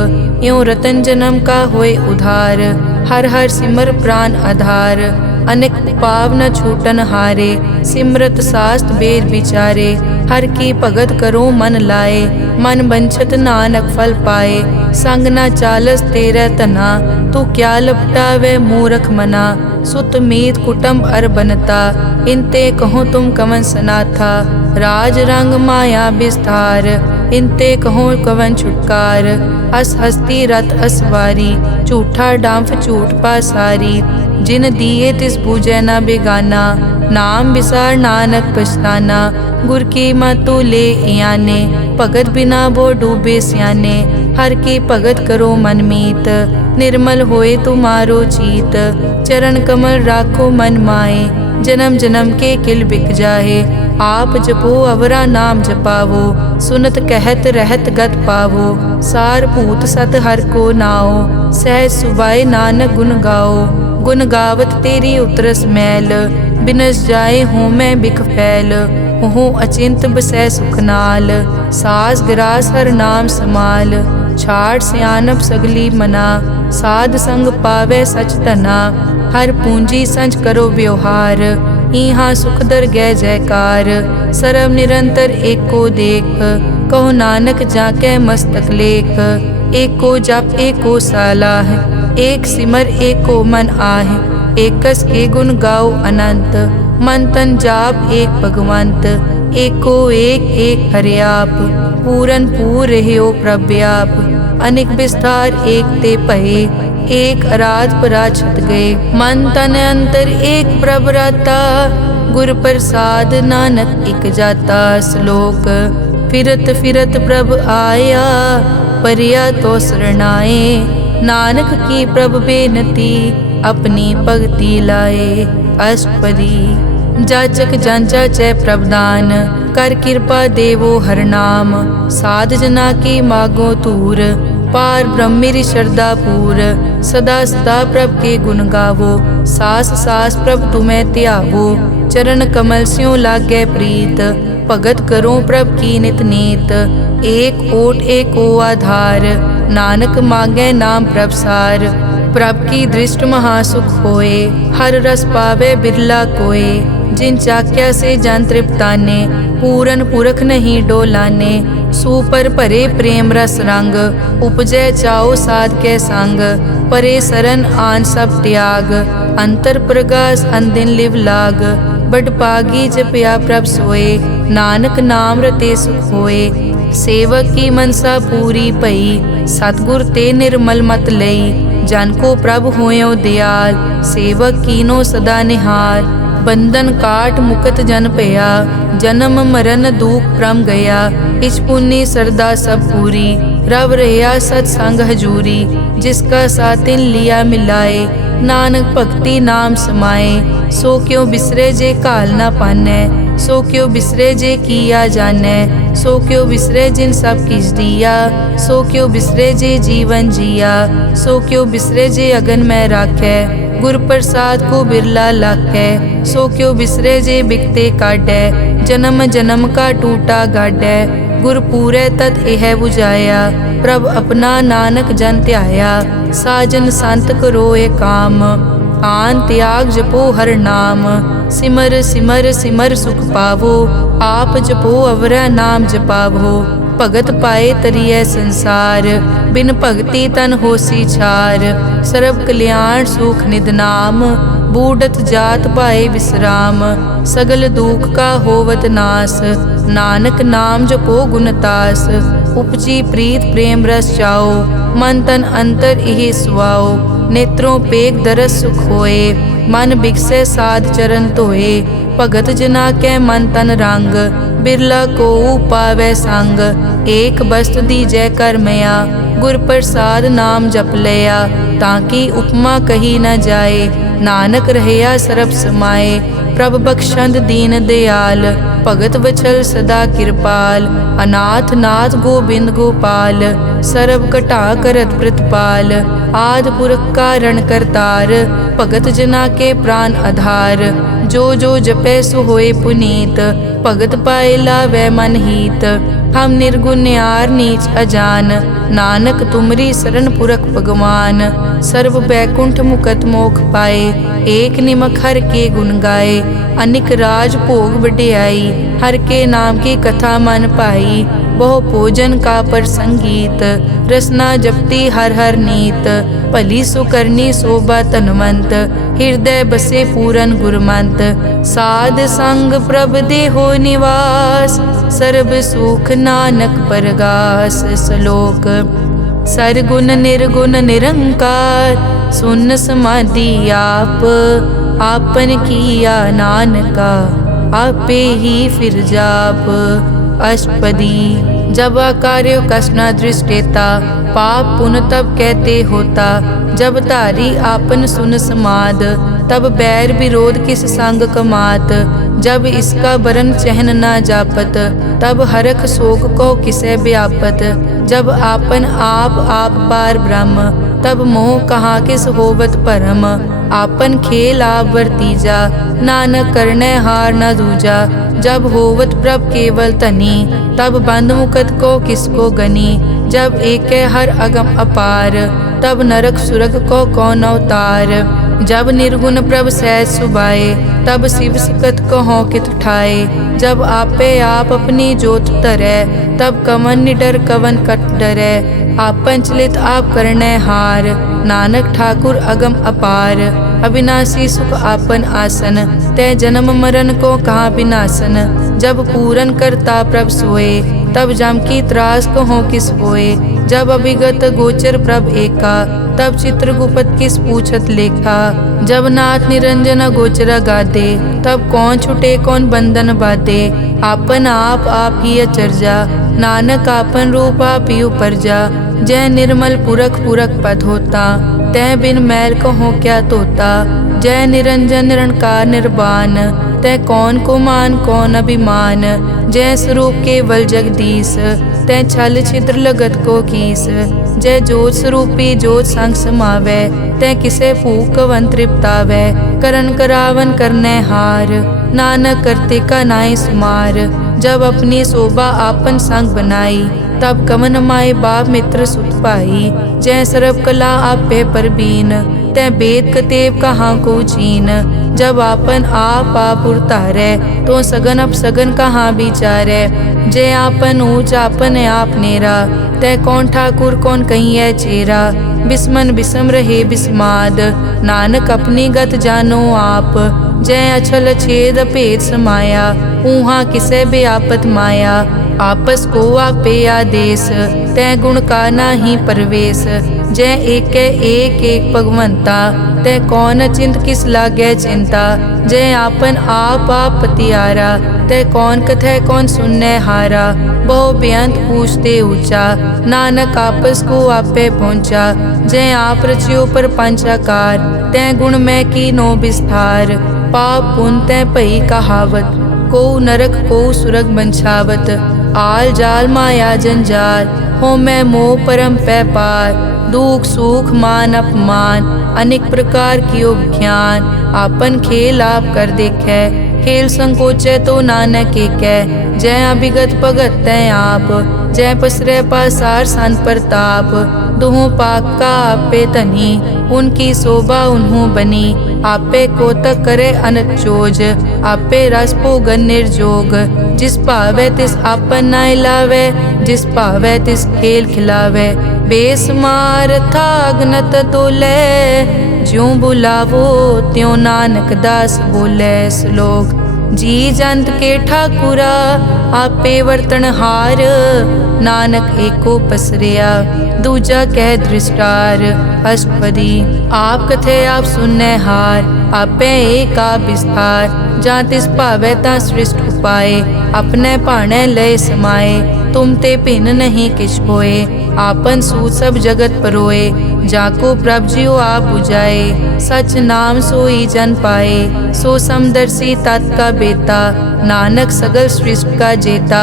यों रतन जन्म का होए उधार हर हर सिमर प्राण आधार। अनेक पाव न छूटन हारे सिमरत शास्त्र वेद विचारे। हर की भगत करो मन लाए मन बंछत नानक फल पाए। संग न चालस तेरे तना तू क्या लपटावे मूरख मना। सुत मीत कुटुंब अर बनता इनते कहो तुम कवन सनाथा। राज रंग माया विस्तार इनते कहो कवन छुटकार। अस हस्ती रत असवारी झूठा डांफ झूठ पासारी। जिन दिए तिस बूझे न बेगाना नाम विसार नानक पछताना। गुर की मतु ले याने भगत बिना वो डूबे स्याने। हर की भगत करो मन मीत निर्मल होए तुम्हारो चीत। चरण कमल राखो मन माए जन्म जन्म के किल बिक जाहे। आप जपो अवरा नाम जपावो सुनत कहत रहत गत पावो। सार भूत सत हर को नाओ सहज सुबाए नानक गुण गाओ। गुण गावत तेरी उतरस मैल बिनस जाए हूँ मैं बिख फैल। हूँ अचिंत बसै सुख नाल सास गिरास हर नाम समाल। छाड़ सियानप सगली मना साध संग पावे सच तना। हर पूंजी संच करो व्यवहार इहाँ सुख दर गै जयकार। सर्व निरंतर एक को देख कहो नानक जाके मस्तक लेख। एक को जप एक को सालाह एक सिमर एक को मन आह। एकस के गुण गाओ अनंत मन तन जाप एक भगवंत। एक को एक हरियाप पूरन पूर रहो प्रव्याप। अनेक विस्तार एक ते पहे एक अराध पराछत गए। मन तन अंतर एक प्रभ राता गुर प्रसाद नानक एक जाता। श्लोक फिरत फिरत प्रभ आया परिया तो शरणाए। नानक की प्रभ बेनती अपनी भगति लाए। अष्टपदी जाचक जांचा चै प्रभदान कर कृपा देवो हर नाम। साध जना की मागो तूर पार ब्रह्मेरी श्रद्धा पूर। सदा सदा प्रभ के गुण गावो सास सास प्रभ तुम्हें त्यावो। चरण कमल स्यों लागे प्रीत भगत करो प्रभ की नित नीत। एक ओट एको आधार नानक मांगे नाम प्रभ सार। प्रभ की दृष्ट महासुख होए हर रस पावे बिरला कोय। जिन चाक्या से जन तृप्ताने पूरन पुरख नहीं डोलाने। सुपर भरे प्रेम रस रंग उपजय चाओ साध के संग। परे सरन आन सब त्याग अंतर प्रगास अंदिन लिव लाग। बड़ पागी जपया प्रभ सोए नानक नाम रते सुख होए। सेवक की मनसा पूरी पई सतगुर ते निर्मल मत लई। जन को प्रभ होयो दयाल सेवक कीनो सदा निहाल। बंधन काट मुकत जन पया जन्म मरण दुख प्रम गया। इच पुण्य सरदा सब पूरी रव रहा सत्संग हजूरी। जिसका सातिन लिया मिलाए नानक भक्ति नाम समाए। सो क्यों बिसरे जे काल ना पाने सो क्यों बिसरे जे किया जाने। सो क्यों बिसरे जिन सब किस दिया सो क्यों बिसरे जे जीवन जिया। सो क्यों बिसरे जे अगन में राखे गुर प्रसाद को बिरला लाखे। सो क्यों बिसरे जे बिकते काटे जन्म जन्म का टूटा गाडे। गुर पूरे तत् यह बुझाया प्रभ अपना नानक जन त्याया। साजन संत करो ए काम आन त्याग जपो हर नाम। सिमर सिमर सिमर सुख पावो आप जपो अवरा नाम जपावो। भगत पाए तरिय संसार बिन भगति तन होसी छार। सर्व कल्याण सुख निध नाम बूढ़त जात पाए विश्राम। सगल दुख का होवत नास नानक नाम जपो गुणतास। उपजी प्रीत प्रेम रस चाओ मन तन अंतर इहि सुआओ। नेत्रों पेग दरस सुख होए मन बिकसे साध चरण धोए। भगत जना के मन तन रंग बिरला को पावे संग। एक बस्तु दी जय कर मया गुर प्रसाद नाम जप लिया। ताकि उपमा कही न जाए नानक रहया सरब समाए। प्रभ बख्शंद दीन दयाल भगत वचल सदा कृपाल। अनाथ नाथ गोबिंद गोपाल सरब कटा करत प्रतिपाल। आद पुरख कारण करतार भगत जना के प्राण आधार। जो जो जपे सो होए पुनीत भगत पाए लावे मन हीत। हम निर्गुण यार नीच अजान नानक तुमरी शरण पुरख भगवान। सर्व बैकुंठ मुकत मोख पाए एक निमक हर के गुण गाए। अनिक राज भोग वड्याई हर के नाम की कथा मन पाई। बहु भोजन का पर संगीत रसना जपती हर हर नीत। भली सुकरनी शोभा तनवंत हृदय बसे पूरन गुरमंत। साध संग प्रभ देहो निवास सर्ब सुख नानक परगास। श्लोक सरगुण निर्गुण निरंकार सुन समाधि आप। आपन किया नानका आपे ही फिर जाप। अष्टपदी जब कार्यो कष्ण दृष्टेता पाप पुण्य तब कहते होता। जब धारी आपन सुन समाद तब बैर विरोध किस संग कमात। जब इसका बरन चहन ना जापत तब हरख शोक को किसे व्यापत। जब आपन आप पार ब्रह्म तब मोह कहाँ किस होवत परम। आपन खेल आप वर्तीजा नानक करने हार न दूजा। जब होवत प्रभ केवल तनी तब बंद मुकत को किसको गनी। जब एक हर अगम अपार तब नरक सुरग को कौन अवतार। जब निर्गुण प्रभ सहज सुबाए तब शिव सकत कहो कित ठाए। जब आपे आप अपनी जोत तरे तब कवन निडर कवन कट डरे। आपन चलित आप करने हार नानक ठाकुर अगम अपार। अविनाशी सुख आपन आसन तय जन्म मरण को कहाँ विनाशन। जब पूरन करता प्रभ सोए तब जम की त्रास कहो किस होए। जब अभिगत गोचर प्रभ एका तब चित्रगुप्त किस पूछत लेखा। जब नाथ निरंजन गोचरा गादे तब कौन छुटे कौन बंधन बाधे। आपन आप ही अचरजा नानक आपन रूप आपी उपरजा। जय निर्मल पुरख पुरख पद होता, तै बिन मैल कहो क्या तोता। जय निरंजन निरंकार निर्वाण, तै कौन को मान कौन अभिमान। जय स्वरूप केवल जगदीश, तै छल छिद्र लगत को कीस। जय जोत स्वरूपी जोत संग समावै, तै किसे भूख कवन तृप्तावै। करन करावन करने हार, नानक करते का नाई सुमार। जब अपनी शोभा आपन संग बनाई, तब कवन माए बाप मित्र सुत पाई। जय सर्व कला आपे परबीन, तै वेद कतेब कहाँ को चीन। जब आपन आप उतारै, तो सगन अपसगन कहाँ विचारै। जय आपन ऊंच आपन आप नेरा, तै कौन ठाकुर कौन कहिए चेरा। बिस्मन बिसम रहे बिस्माद, नानक अपनी गत जानो आप। जय अछल छेद भेद समाया, ऊहा किसे बेआपत माया। आपस को आपे आदेश, तै गुण का नाही परवेश। जय एक भगवंता, तै कौन चिंत किस लागे चिंता। जय आपन आप पतियारा, तै कौन कथै कौन सुनने हारा। बहु बेअंत पूछते ऊंचा, नानक आपस को आपे पहुँचा। जय आप रचियो पर पंचाकार, तै गुण में की नो विस्तार। पाप पुन तै भई कहावत, को नरक को सुरग बंछावत। आल जाल माया जंजाल, हो मैं मोह परम पै पार। दुख सुख मान अपमान, अनेक प्रकार की ज्ञान। आपन खेल आप कर देखे, खेल संकोचे तो नानक एकै। जय अभिगत भगत तै आप, जय पसरे पासार सन प्रताप। दुहों पाक का आपे तनी, उनकी शोभा उन्हों बनी। आपे कोतक करे अनत चोज, आपे रस भोगन निर्जोग। जिस पावे तिस आपन नाय लावे, जिस पावे तिस खेल खिलावे। बेसमार था अगनत तोले, ज्यों बुलावो त्यों नानक दास बोले। श्लोक। जी जंत के ठाकुरा, आपे वर्तन हार। नानक एको पसरिया, दूजा कह दृष्टार। अष्टपदी। आप कथे आप सुनने हार, आपे एक आप विस्तार। जा तिस भावे ता सृष्ट उपाय, अपने भाणे लय समाए। तुम ते भिन्न नहीं किछ होए, आपन सूत सब जगत परोए। जाको प्रभ जियो आप बुझाए, सच नाम सोई जन पाए। सो समदर्शी तत् का बेता, नानक सगल सृष्टि का जेता।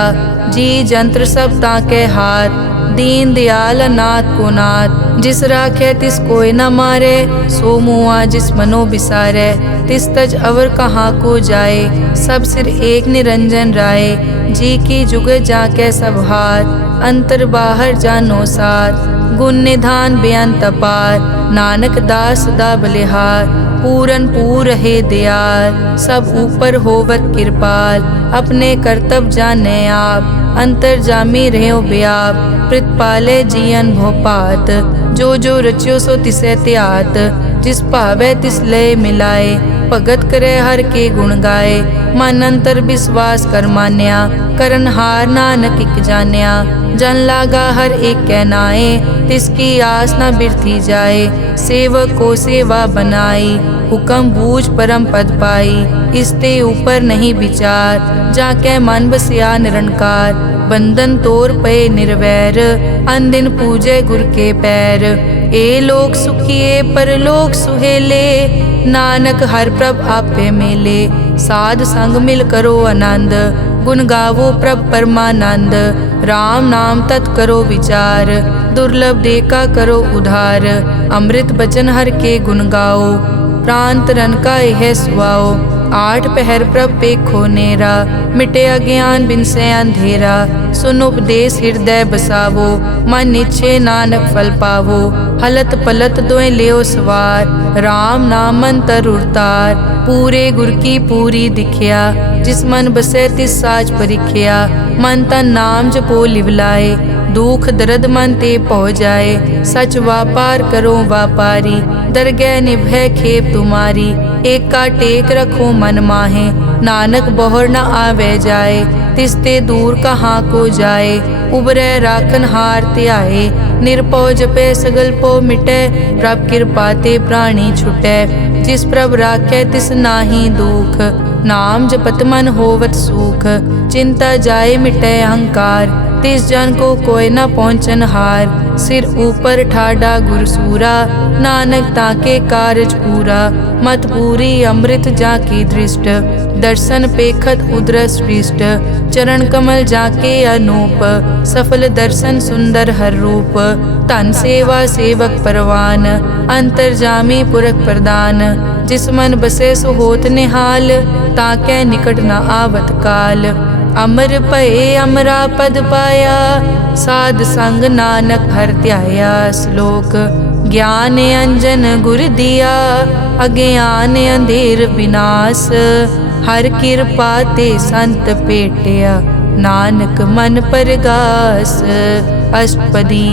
जी जंत्र सब ताके हाथ, दीन दयाल अनाथ को नाथ। जिस राखे तिस कोई न मारे, सो मुआ जिस मनो बिसारे। तिस तज अवर कहाँ को जाए, सब सिर एक निरंजन राय। जी की जुग जाके सब हाथ, अंतर बाहर जानो साथ। गुण निधान बेअंत अपार, नानक दास सदा बलिहार। पूरन पूर है दयाल, सब ऊपर होवत कृपाल। अपने कर्तव्य जाने आप, अंतर जामी रहो व्याप। प्रतिपाले जियन भोपात, जो जो रच्यो सो तिसे त्यात। जिस भावे तिस लय मिलाए, भगत करे हर के गुण गाए। मन अंतर विश्वास कर मान्या, करन हार नानक इक जान्या। जन लागा हर एक कै नाए, तिसकी आस न बिरथी जाए। सेवक को सेवा बनाई, हुक्म बूझ परम पद पाई। इसते ऊपर नहीं विचार, जाके मन बसिया निरंकार। बंधन तोर पे निर्वैर, अन दिन पूजे गुर के पैर। ए लोक सुखिए परलोक सुहेले, नानक हर प्रभ आपे मेले। साध संग मिल करो आनंद, गुण गावो प्रभ परमानंद। राम नाम तत् करो विचार, दुर्लभ देखा करो उधार। अमृत बचन हर के गुण गाओ, प्राण तरन का यह सुआओ। आठ पहर प्रभ पेखो नेरा, मिटे अज्ञान बिन से अंधेरा। सुन उपदेश हृदय बसावो, मन इच्छे नानक फल पावो। हलत पलत दोए लियो सवार, राम नाम अंतर उरतार। पूरे गुर की पूरी दिखिया, जिस मन बसे तिस साज परिख्या। मन तन नाम जपो लिवलाए, दुख दर्द मन ते पौ जाए। सच व्यापार करो व्यापारी, दरगह निभै खेप तुम्हारी। एक का टेक रखो मन माहे, नानक बहुर न आवे जाए। तिसते दूर कहाँ को जाए, उबरे राखन हार त्याए। निरपौ जपे सगल पो मिटे, प्रभ कृपा ते प्राणी छुटे। जिस प्रभ राखे तिस नाही दुख, नाम जपत मन होवत सुख। चिंता जाए मिटे अहंकार, तिस जन को कोय न पहुँचन हार। सिर ऊपर ठाडा गुरसूरा, नानक ताके कारज पूरा। मत पूरी अमृत जाकी दृष्ट, दर्शन पेखत उदरस पृष्ठ। चरण कमल जाके अनूप, सफल दर्शन सुंदर हर रूप। धन सेवा सेवक परवान, अंतर्जामी पुरख प्रदान। जिस मन बसे सो होत निहाल, ताकै निकट न आवत काल। अमर भये अमरा पद पाया, साध संग नानक हर ध्याया। श्लोक ज्ञान अंजन गुर दिया, अज्ञान अंधेर विनाश। हर कृपा ते संत पेटिया, नानक मन परगास। अष्टपदी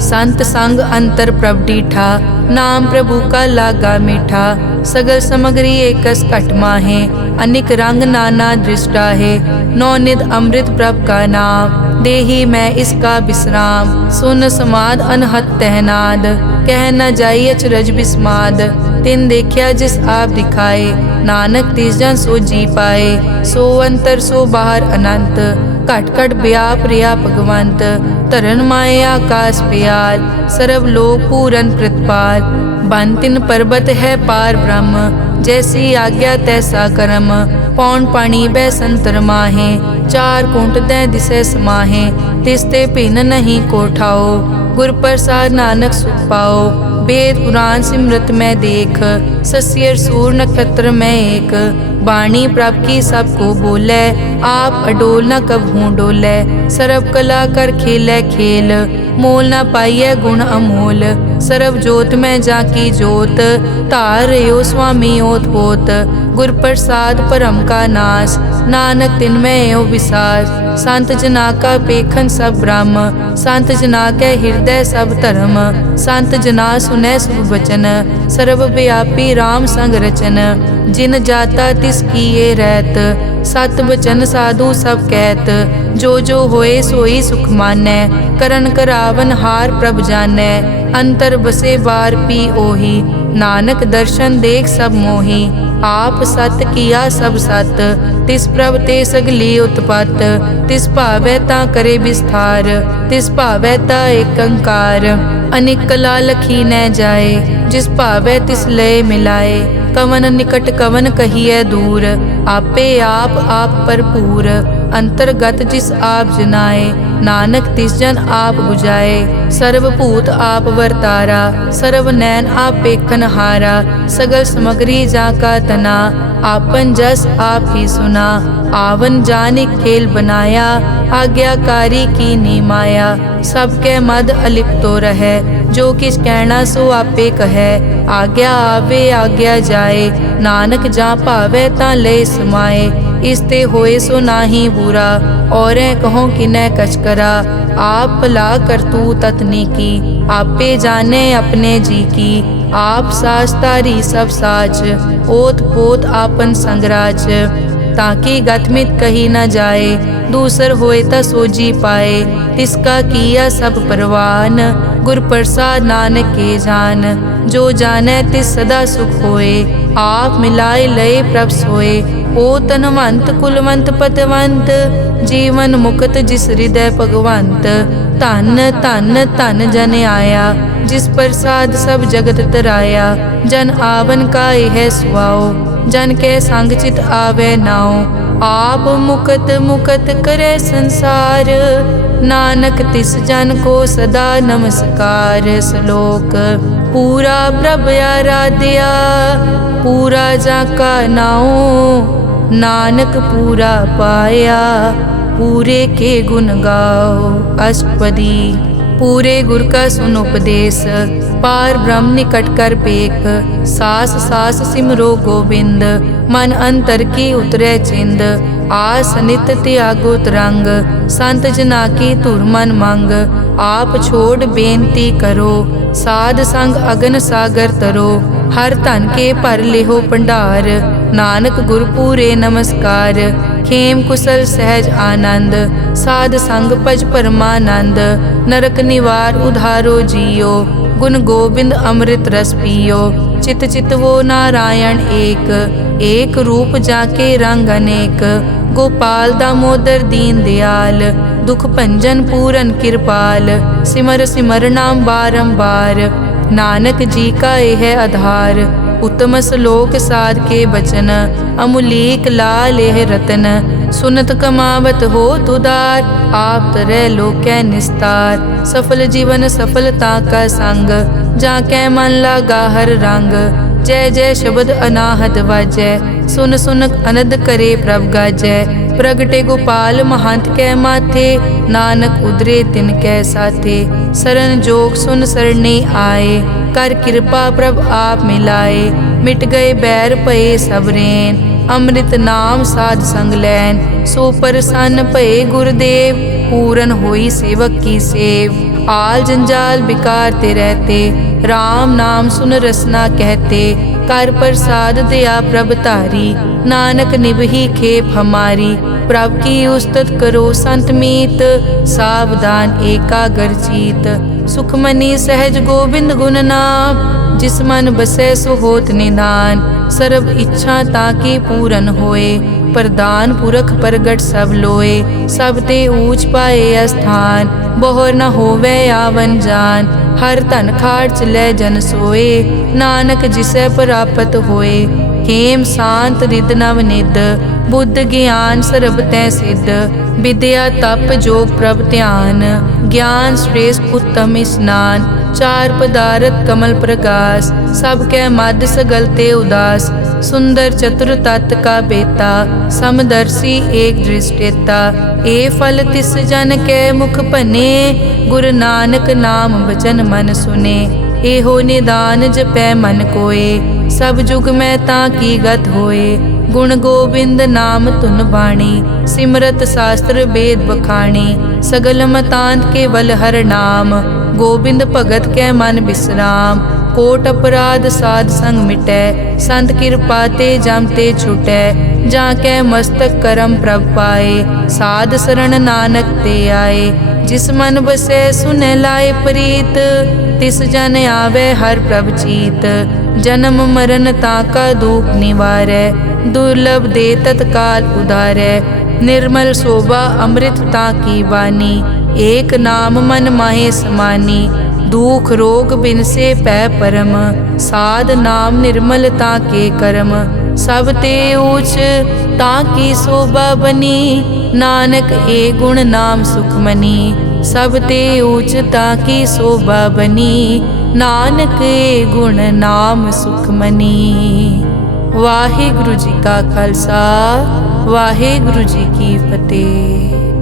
संत संग अंतर प्रभ डीठा, नाम प्रभु का लागा मीठा। सगल समग्री एकस घट माहे, अनिक रंग नाना दृष्टा है। नौ निध अमृत प्रभ का नाम, देही मैं इसका विश्राम। सुन समाद अनहत तहनाद, कह न जाई अचरज बिस्माद। तिन देखिया जिस आप दिखाए, नानक तिस जन सो जी पाए। सो अंतर सो बाहर अनंत, घट घट व्याप रिया भगवंत। तरन माए आकाश प्याल, सर्व लोक पूरन प्रतिपाल। बन तिन पर्वत है पार ब्रह्म, जैसी आज्ञा तैसा कर्म। पौन पानी बै संतर माहे, चार कुंट दै दिसे समाहे। तिसते भिन्न नहीं कोठाओ, गुर प्रसाद नानक सुख पाओ। वेद पुराण सिमरत में देख, सस्यर सूर नक्षत्र में एक। वाणी प्रभ की सबको बोले, आप अडोल न कबहूँ डोले। सर्व कला कर खेले खेल, मोल न पाइये गुण अमोल। सर्व जोत में जाकी जोत, तार रयो स्वामी ओत पोत। गुर प्रसाद परम का नाश, नानक तिन में एव विसास। संत जना का पेखन सब ब्रह्म, संत जना के हृदय सब धर्म। संत जना सुनै शुभ वचन, सर्व व्यापी राम संग रचन। जिन जाता तिस किए रहत, सत बचन साधु सब कहत। जो जो होए सोई सुख मानै, करन करावन हार प्रभ जानै। अंतर बसे बार पी ओही, नानक दर्शन देख सब मोही। आप सत किया सब सत, तिस प्रभ ते सगली उत्पत। तिस भावै ता करे विस्तार, तिस भावै ता एकंकार। अनेक कला लखी न जाए, जिस भावै तिस लय मिलाए। कवन निकट कवन कहिए दूर, आपे आप भरपूर। अंतर्गत जिस आप जनाए, नानक तिस जन आप बुझाए। सर्वभूत आप वर्तारा, सर्व नैन आप पेखन हारा। सगल समग्री जाका तना, आपन जस आप ही सुना। आवन जानि खेल बनाया, आज्ञाकारी की नी माया। सबके मद अलिप्तो रहे, जो किस कहना सो आपे कहे। आज्ञा आवे आज्ञा जाए, नानक जा भावे ता ले समाए। इसते होए सो नाही बुरा, और कहो किनै कछ करा। आप भला करतू ततनी की, आपे जाने अपने जी की। आप साच तारी सब साच, ओत पोत आपन संगराज। ताकि गतमित कही न जाए, दूसर होए ता सोजी पाए। तिसका किया सब परवान, गुर प्रसाद नानक के जान। जो जाने तिस सदा सुख होए, आप मिलाए लय प्रभ सोए। ओ तनवंत कुलवंत पतवंत, जीवन मुक्त जिस हृदय भगवंत। धन धन धन जन आया, जिस प्रसाद सब जगत तराया। जन आवन का यह सुआओ, जन के संग चित आवे नाओ। आप मुकत मुकत करे संसार, नानक तिस जन को सदा नमस्कार। श्लोक पूरा प्रभ आराध्या, पूरा जाका नाओ। नानक पूरा पाया, पूरे के गुण गाओ। अष्टपदी पूरे गुर का सुन उपदेश, पार ब्रह्म निकट कर पेख। सास सास सिमरो गोविंद, मन अंतर की उतरे चिंद। आस नित त्यागो तरंग, संत जना की धुर मन मंग। आप छोड़ बेनती करो, साध संग अगन सागर तरो। हर धन के पर लेहो भंडार, नानक गुर पूरे नमस्कार। खेम कुशल सहज आनंद, साध संग भज परमानंद। नरक निवार उधारो जियो, गुण गोविंद अमृत रस पियो। चित चित वो नारायण एक, एक रूप जाके रंग अनेक। गोपाल दामोदर दीन दयाल, दुख भंजन पूरन कृपाल। सिमर सिमर नाम बारंबार, नानक जी का यह आधार। उत्तम श्लोक साध के बचन, अमुलीक लाल यह रतन। सुनत कमावत हो तुदार, आप तरह लोकै निस्तार। सफल जीवन सफलता का संग, जाकै मन लागा हर रंग। जय जय शब्द अनाहत वाजै, सुन सुन अनद करे प्रभ गाजै। प्रगटे गोपाल महंत कै माथे, नानक उदरे तिन कै साथे। सरन जोग सुन सरने आए, कर कृपा प्रभ आप मिलाए। मिट गए बैर भये सब रैन, अमृत नाम साध संग लैन। सो प्रसन्न भये गुरुदेव, पूरन होई सेवक की सेव। आल जंजाल बिकार ते रहते, राम नाम सुन रसना कहते। कर प्रसाद दया प्रभ तारी, नानक निभही खेप हमारी। प्रभ की उस्तत करो संत मीत, सावधान एकाग्र चीत। सुखमनी सहज गोबिंद गुण नाम, जिस मन बसै सो होत निधान। सर्व इच्छा ताकी पूरन होए, प्रदान पुरख प्रगट सब लोए। सब ते ऊंच पाए अस्थान, बोहर न होवे आवन जान। हर धन खाट लै जन सोए, नानक जिसै प्राप्त होए। हेम शांत रिद नव निद, बुद्ध ज्ञान सर्ब तै सिद्ध। विद्या तप जोग प्रभ ध्यान, ज्ञान श्रेष्ठ उत्तम स्नान। चार पदारथ कमल प्रकाश, सब कै मद सगल ते उदास। सुंदर चतुर तत् का बेता, समदर्शी एक दृष्टेता। ए फल तिस जन कै मुख बने, गुरु नानक नाम वचन मन सुने। एहो निदान जपै मन कोय, सब जुग में ताकी गत होए। गुण गोबिंद नाम धुन बाणी, सिमरत शास्त्र वेद बखाणी। सगल मतांत केवल हर नाम, गोबिंद भगत कै मन विश्राम। कोट अपराध साध संग मिटै, संत कृपा ते जम ते छुटै। जाकै मस्तक करम प्रभ पाए, साध शरण नानक ते आए। जिस मन बसै सुनै लाए प्रीत, तिस जन आवे हर प्रभ चीत। जन्म मरण ताका दुख निवारै, दुर्लभ दे तत्काल उधारै। निर्मल शोभा अमृत ताकी वानी, एक नाम मन माहे समानी। दुख रोग बिन से पै परम, साध नाम निर्मल ताके करम। सब ते ऊच ताकी शोभा बनी, नानक ए गुण नाम सुखमनी। सब ते ऊच ताकी शोभा बनी, नानक ए गुण नाम सुखमनी। वाहिगुरु जी का खालसा, वाहिगुरु जी की फतेह।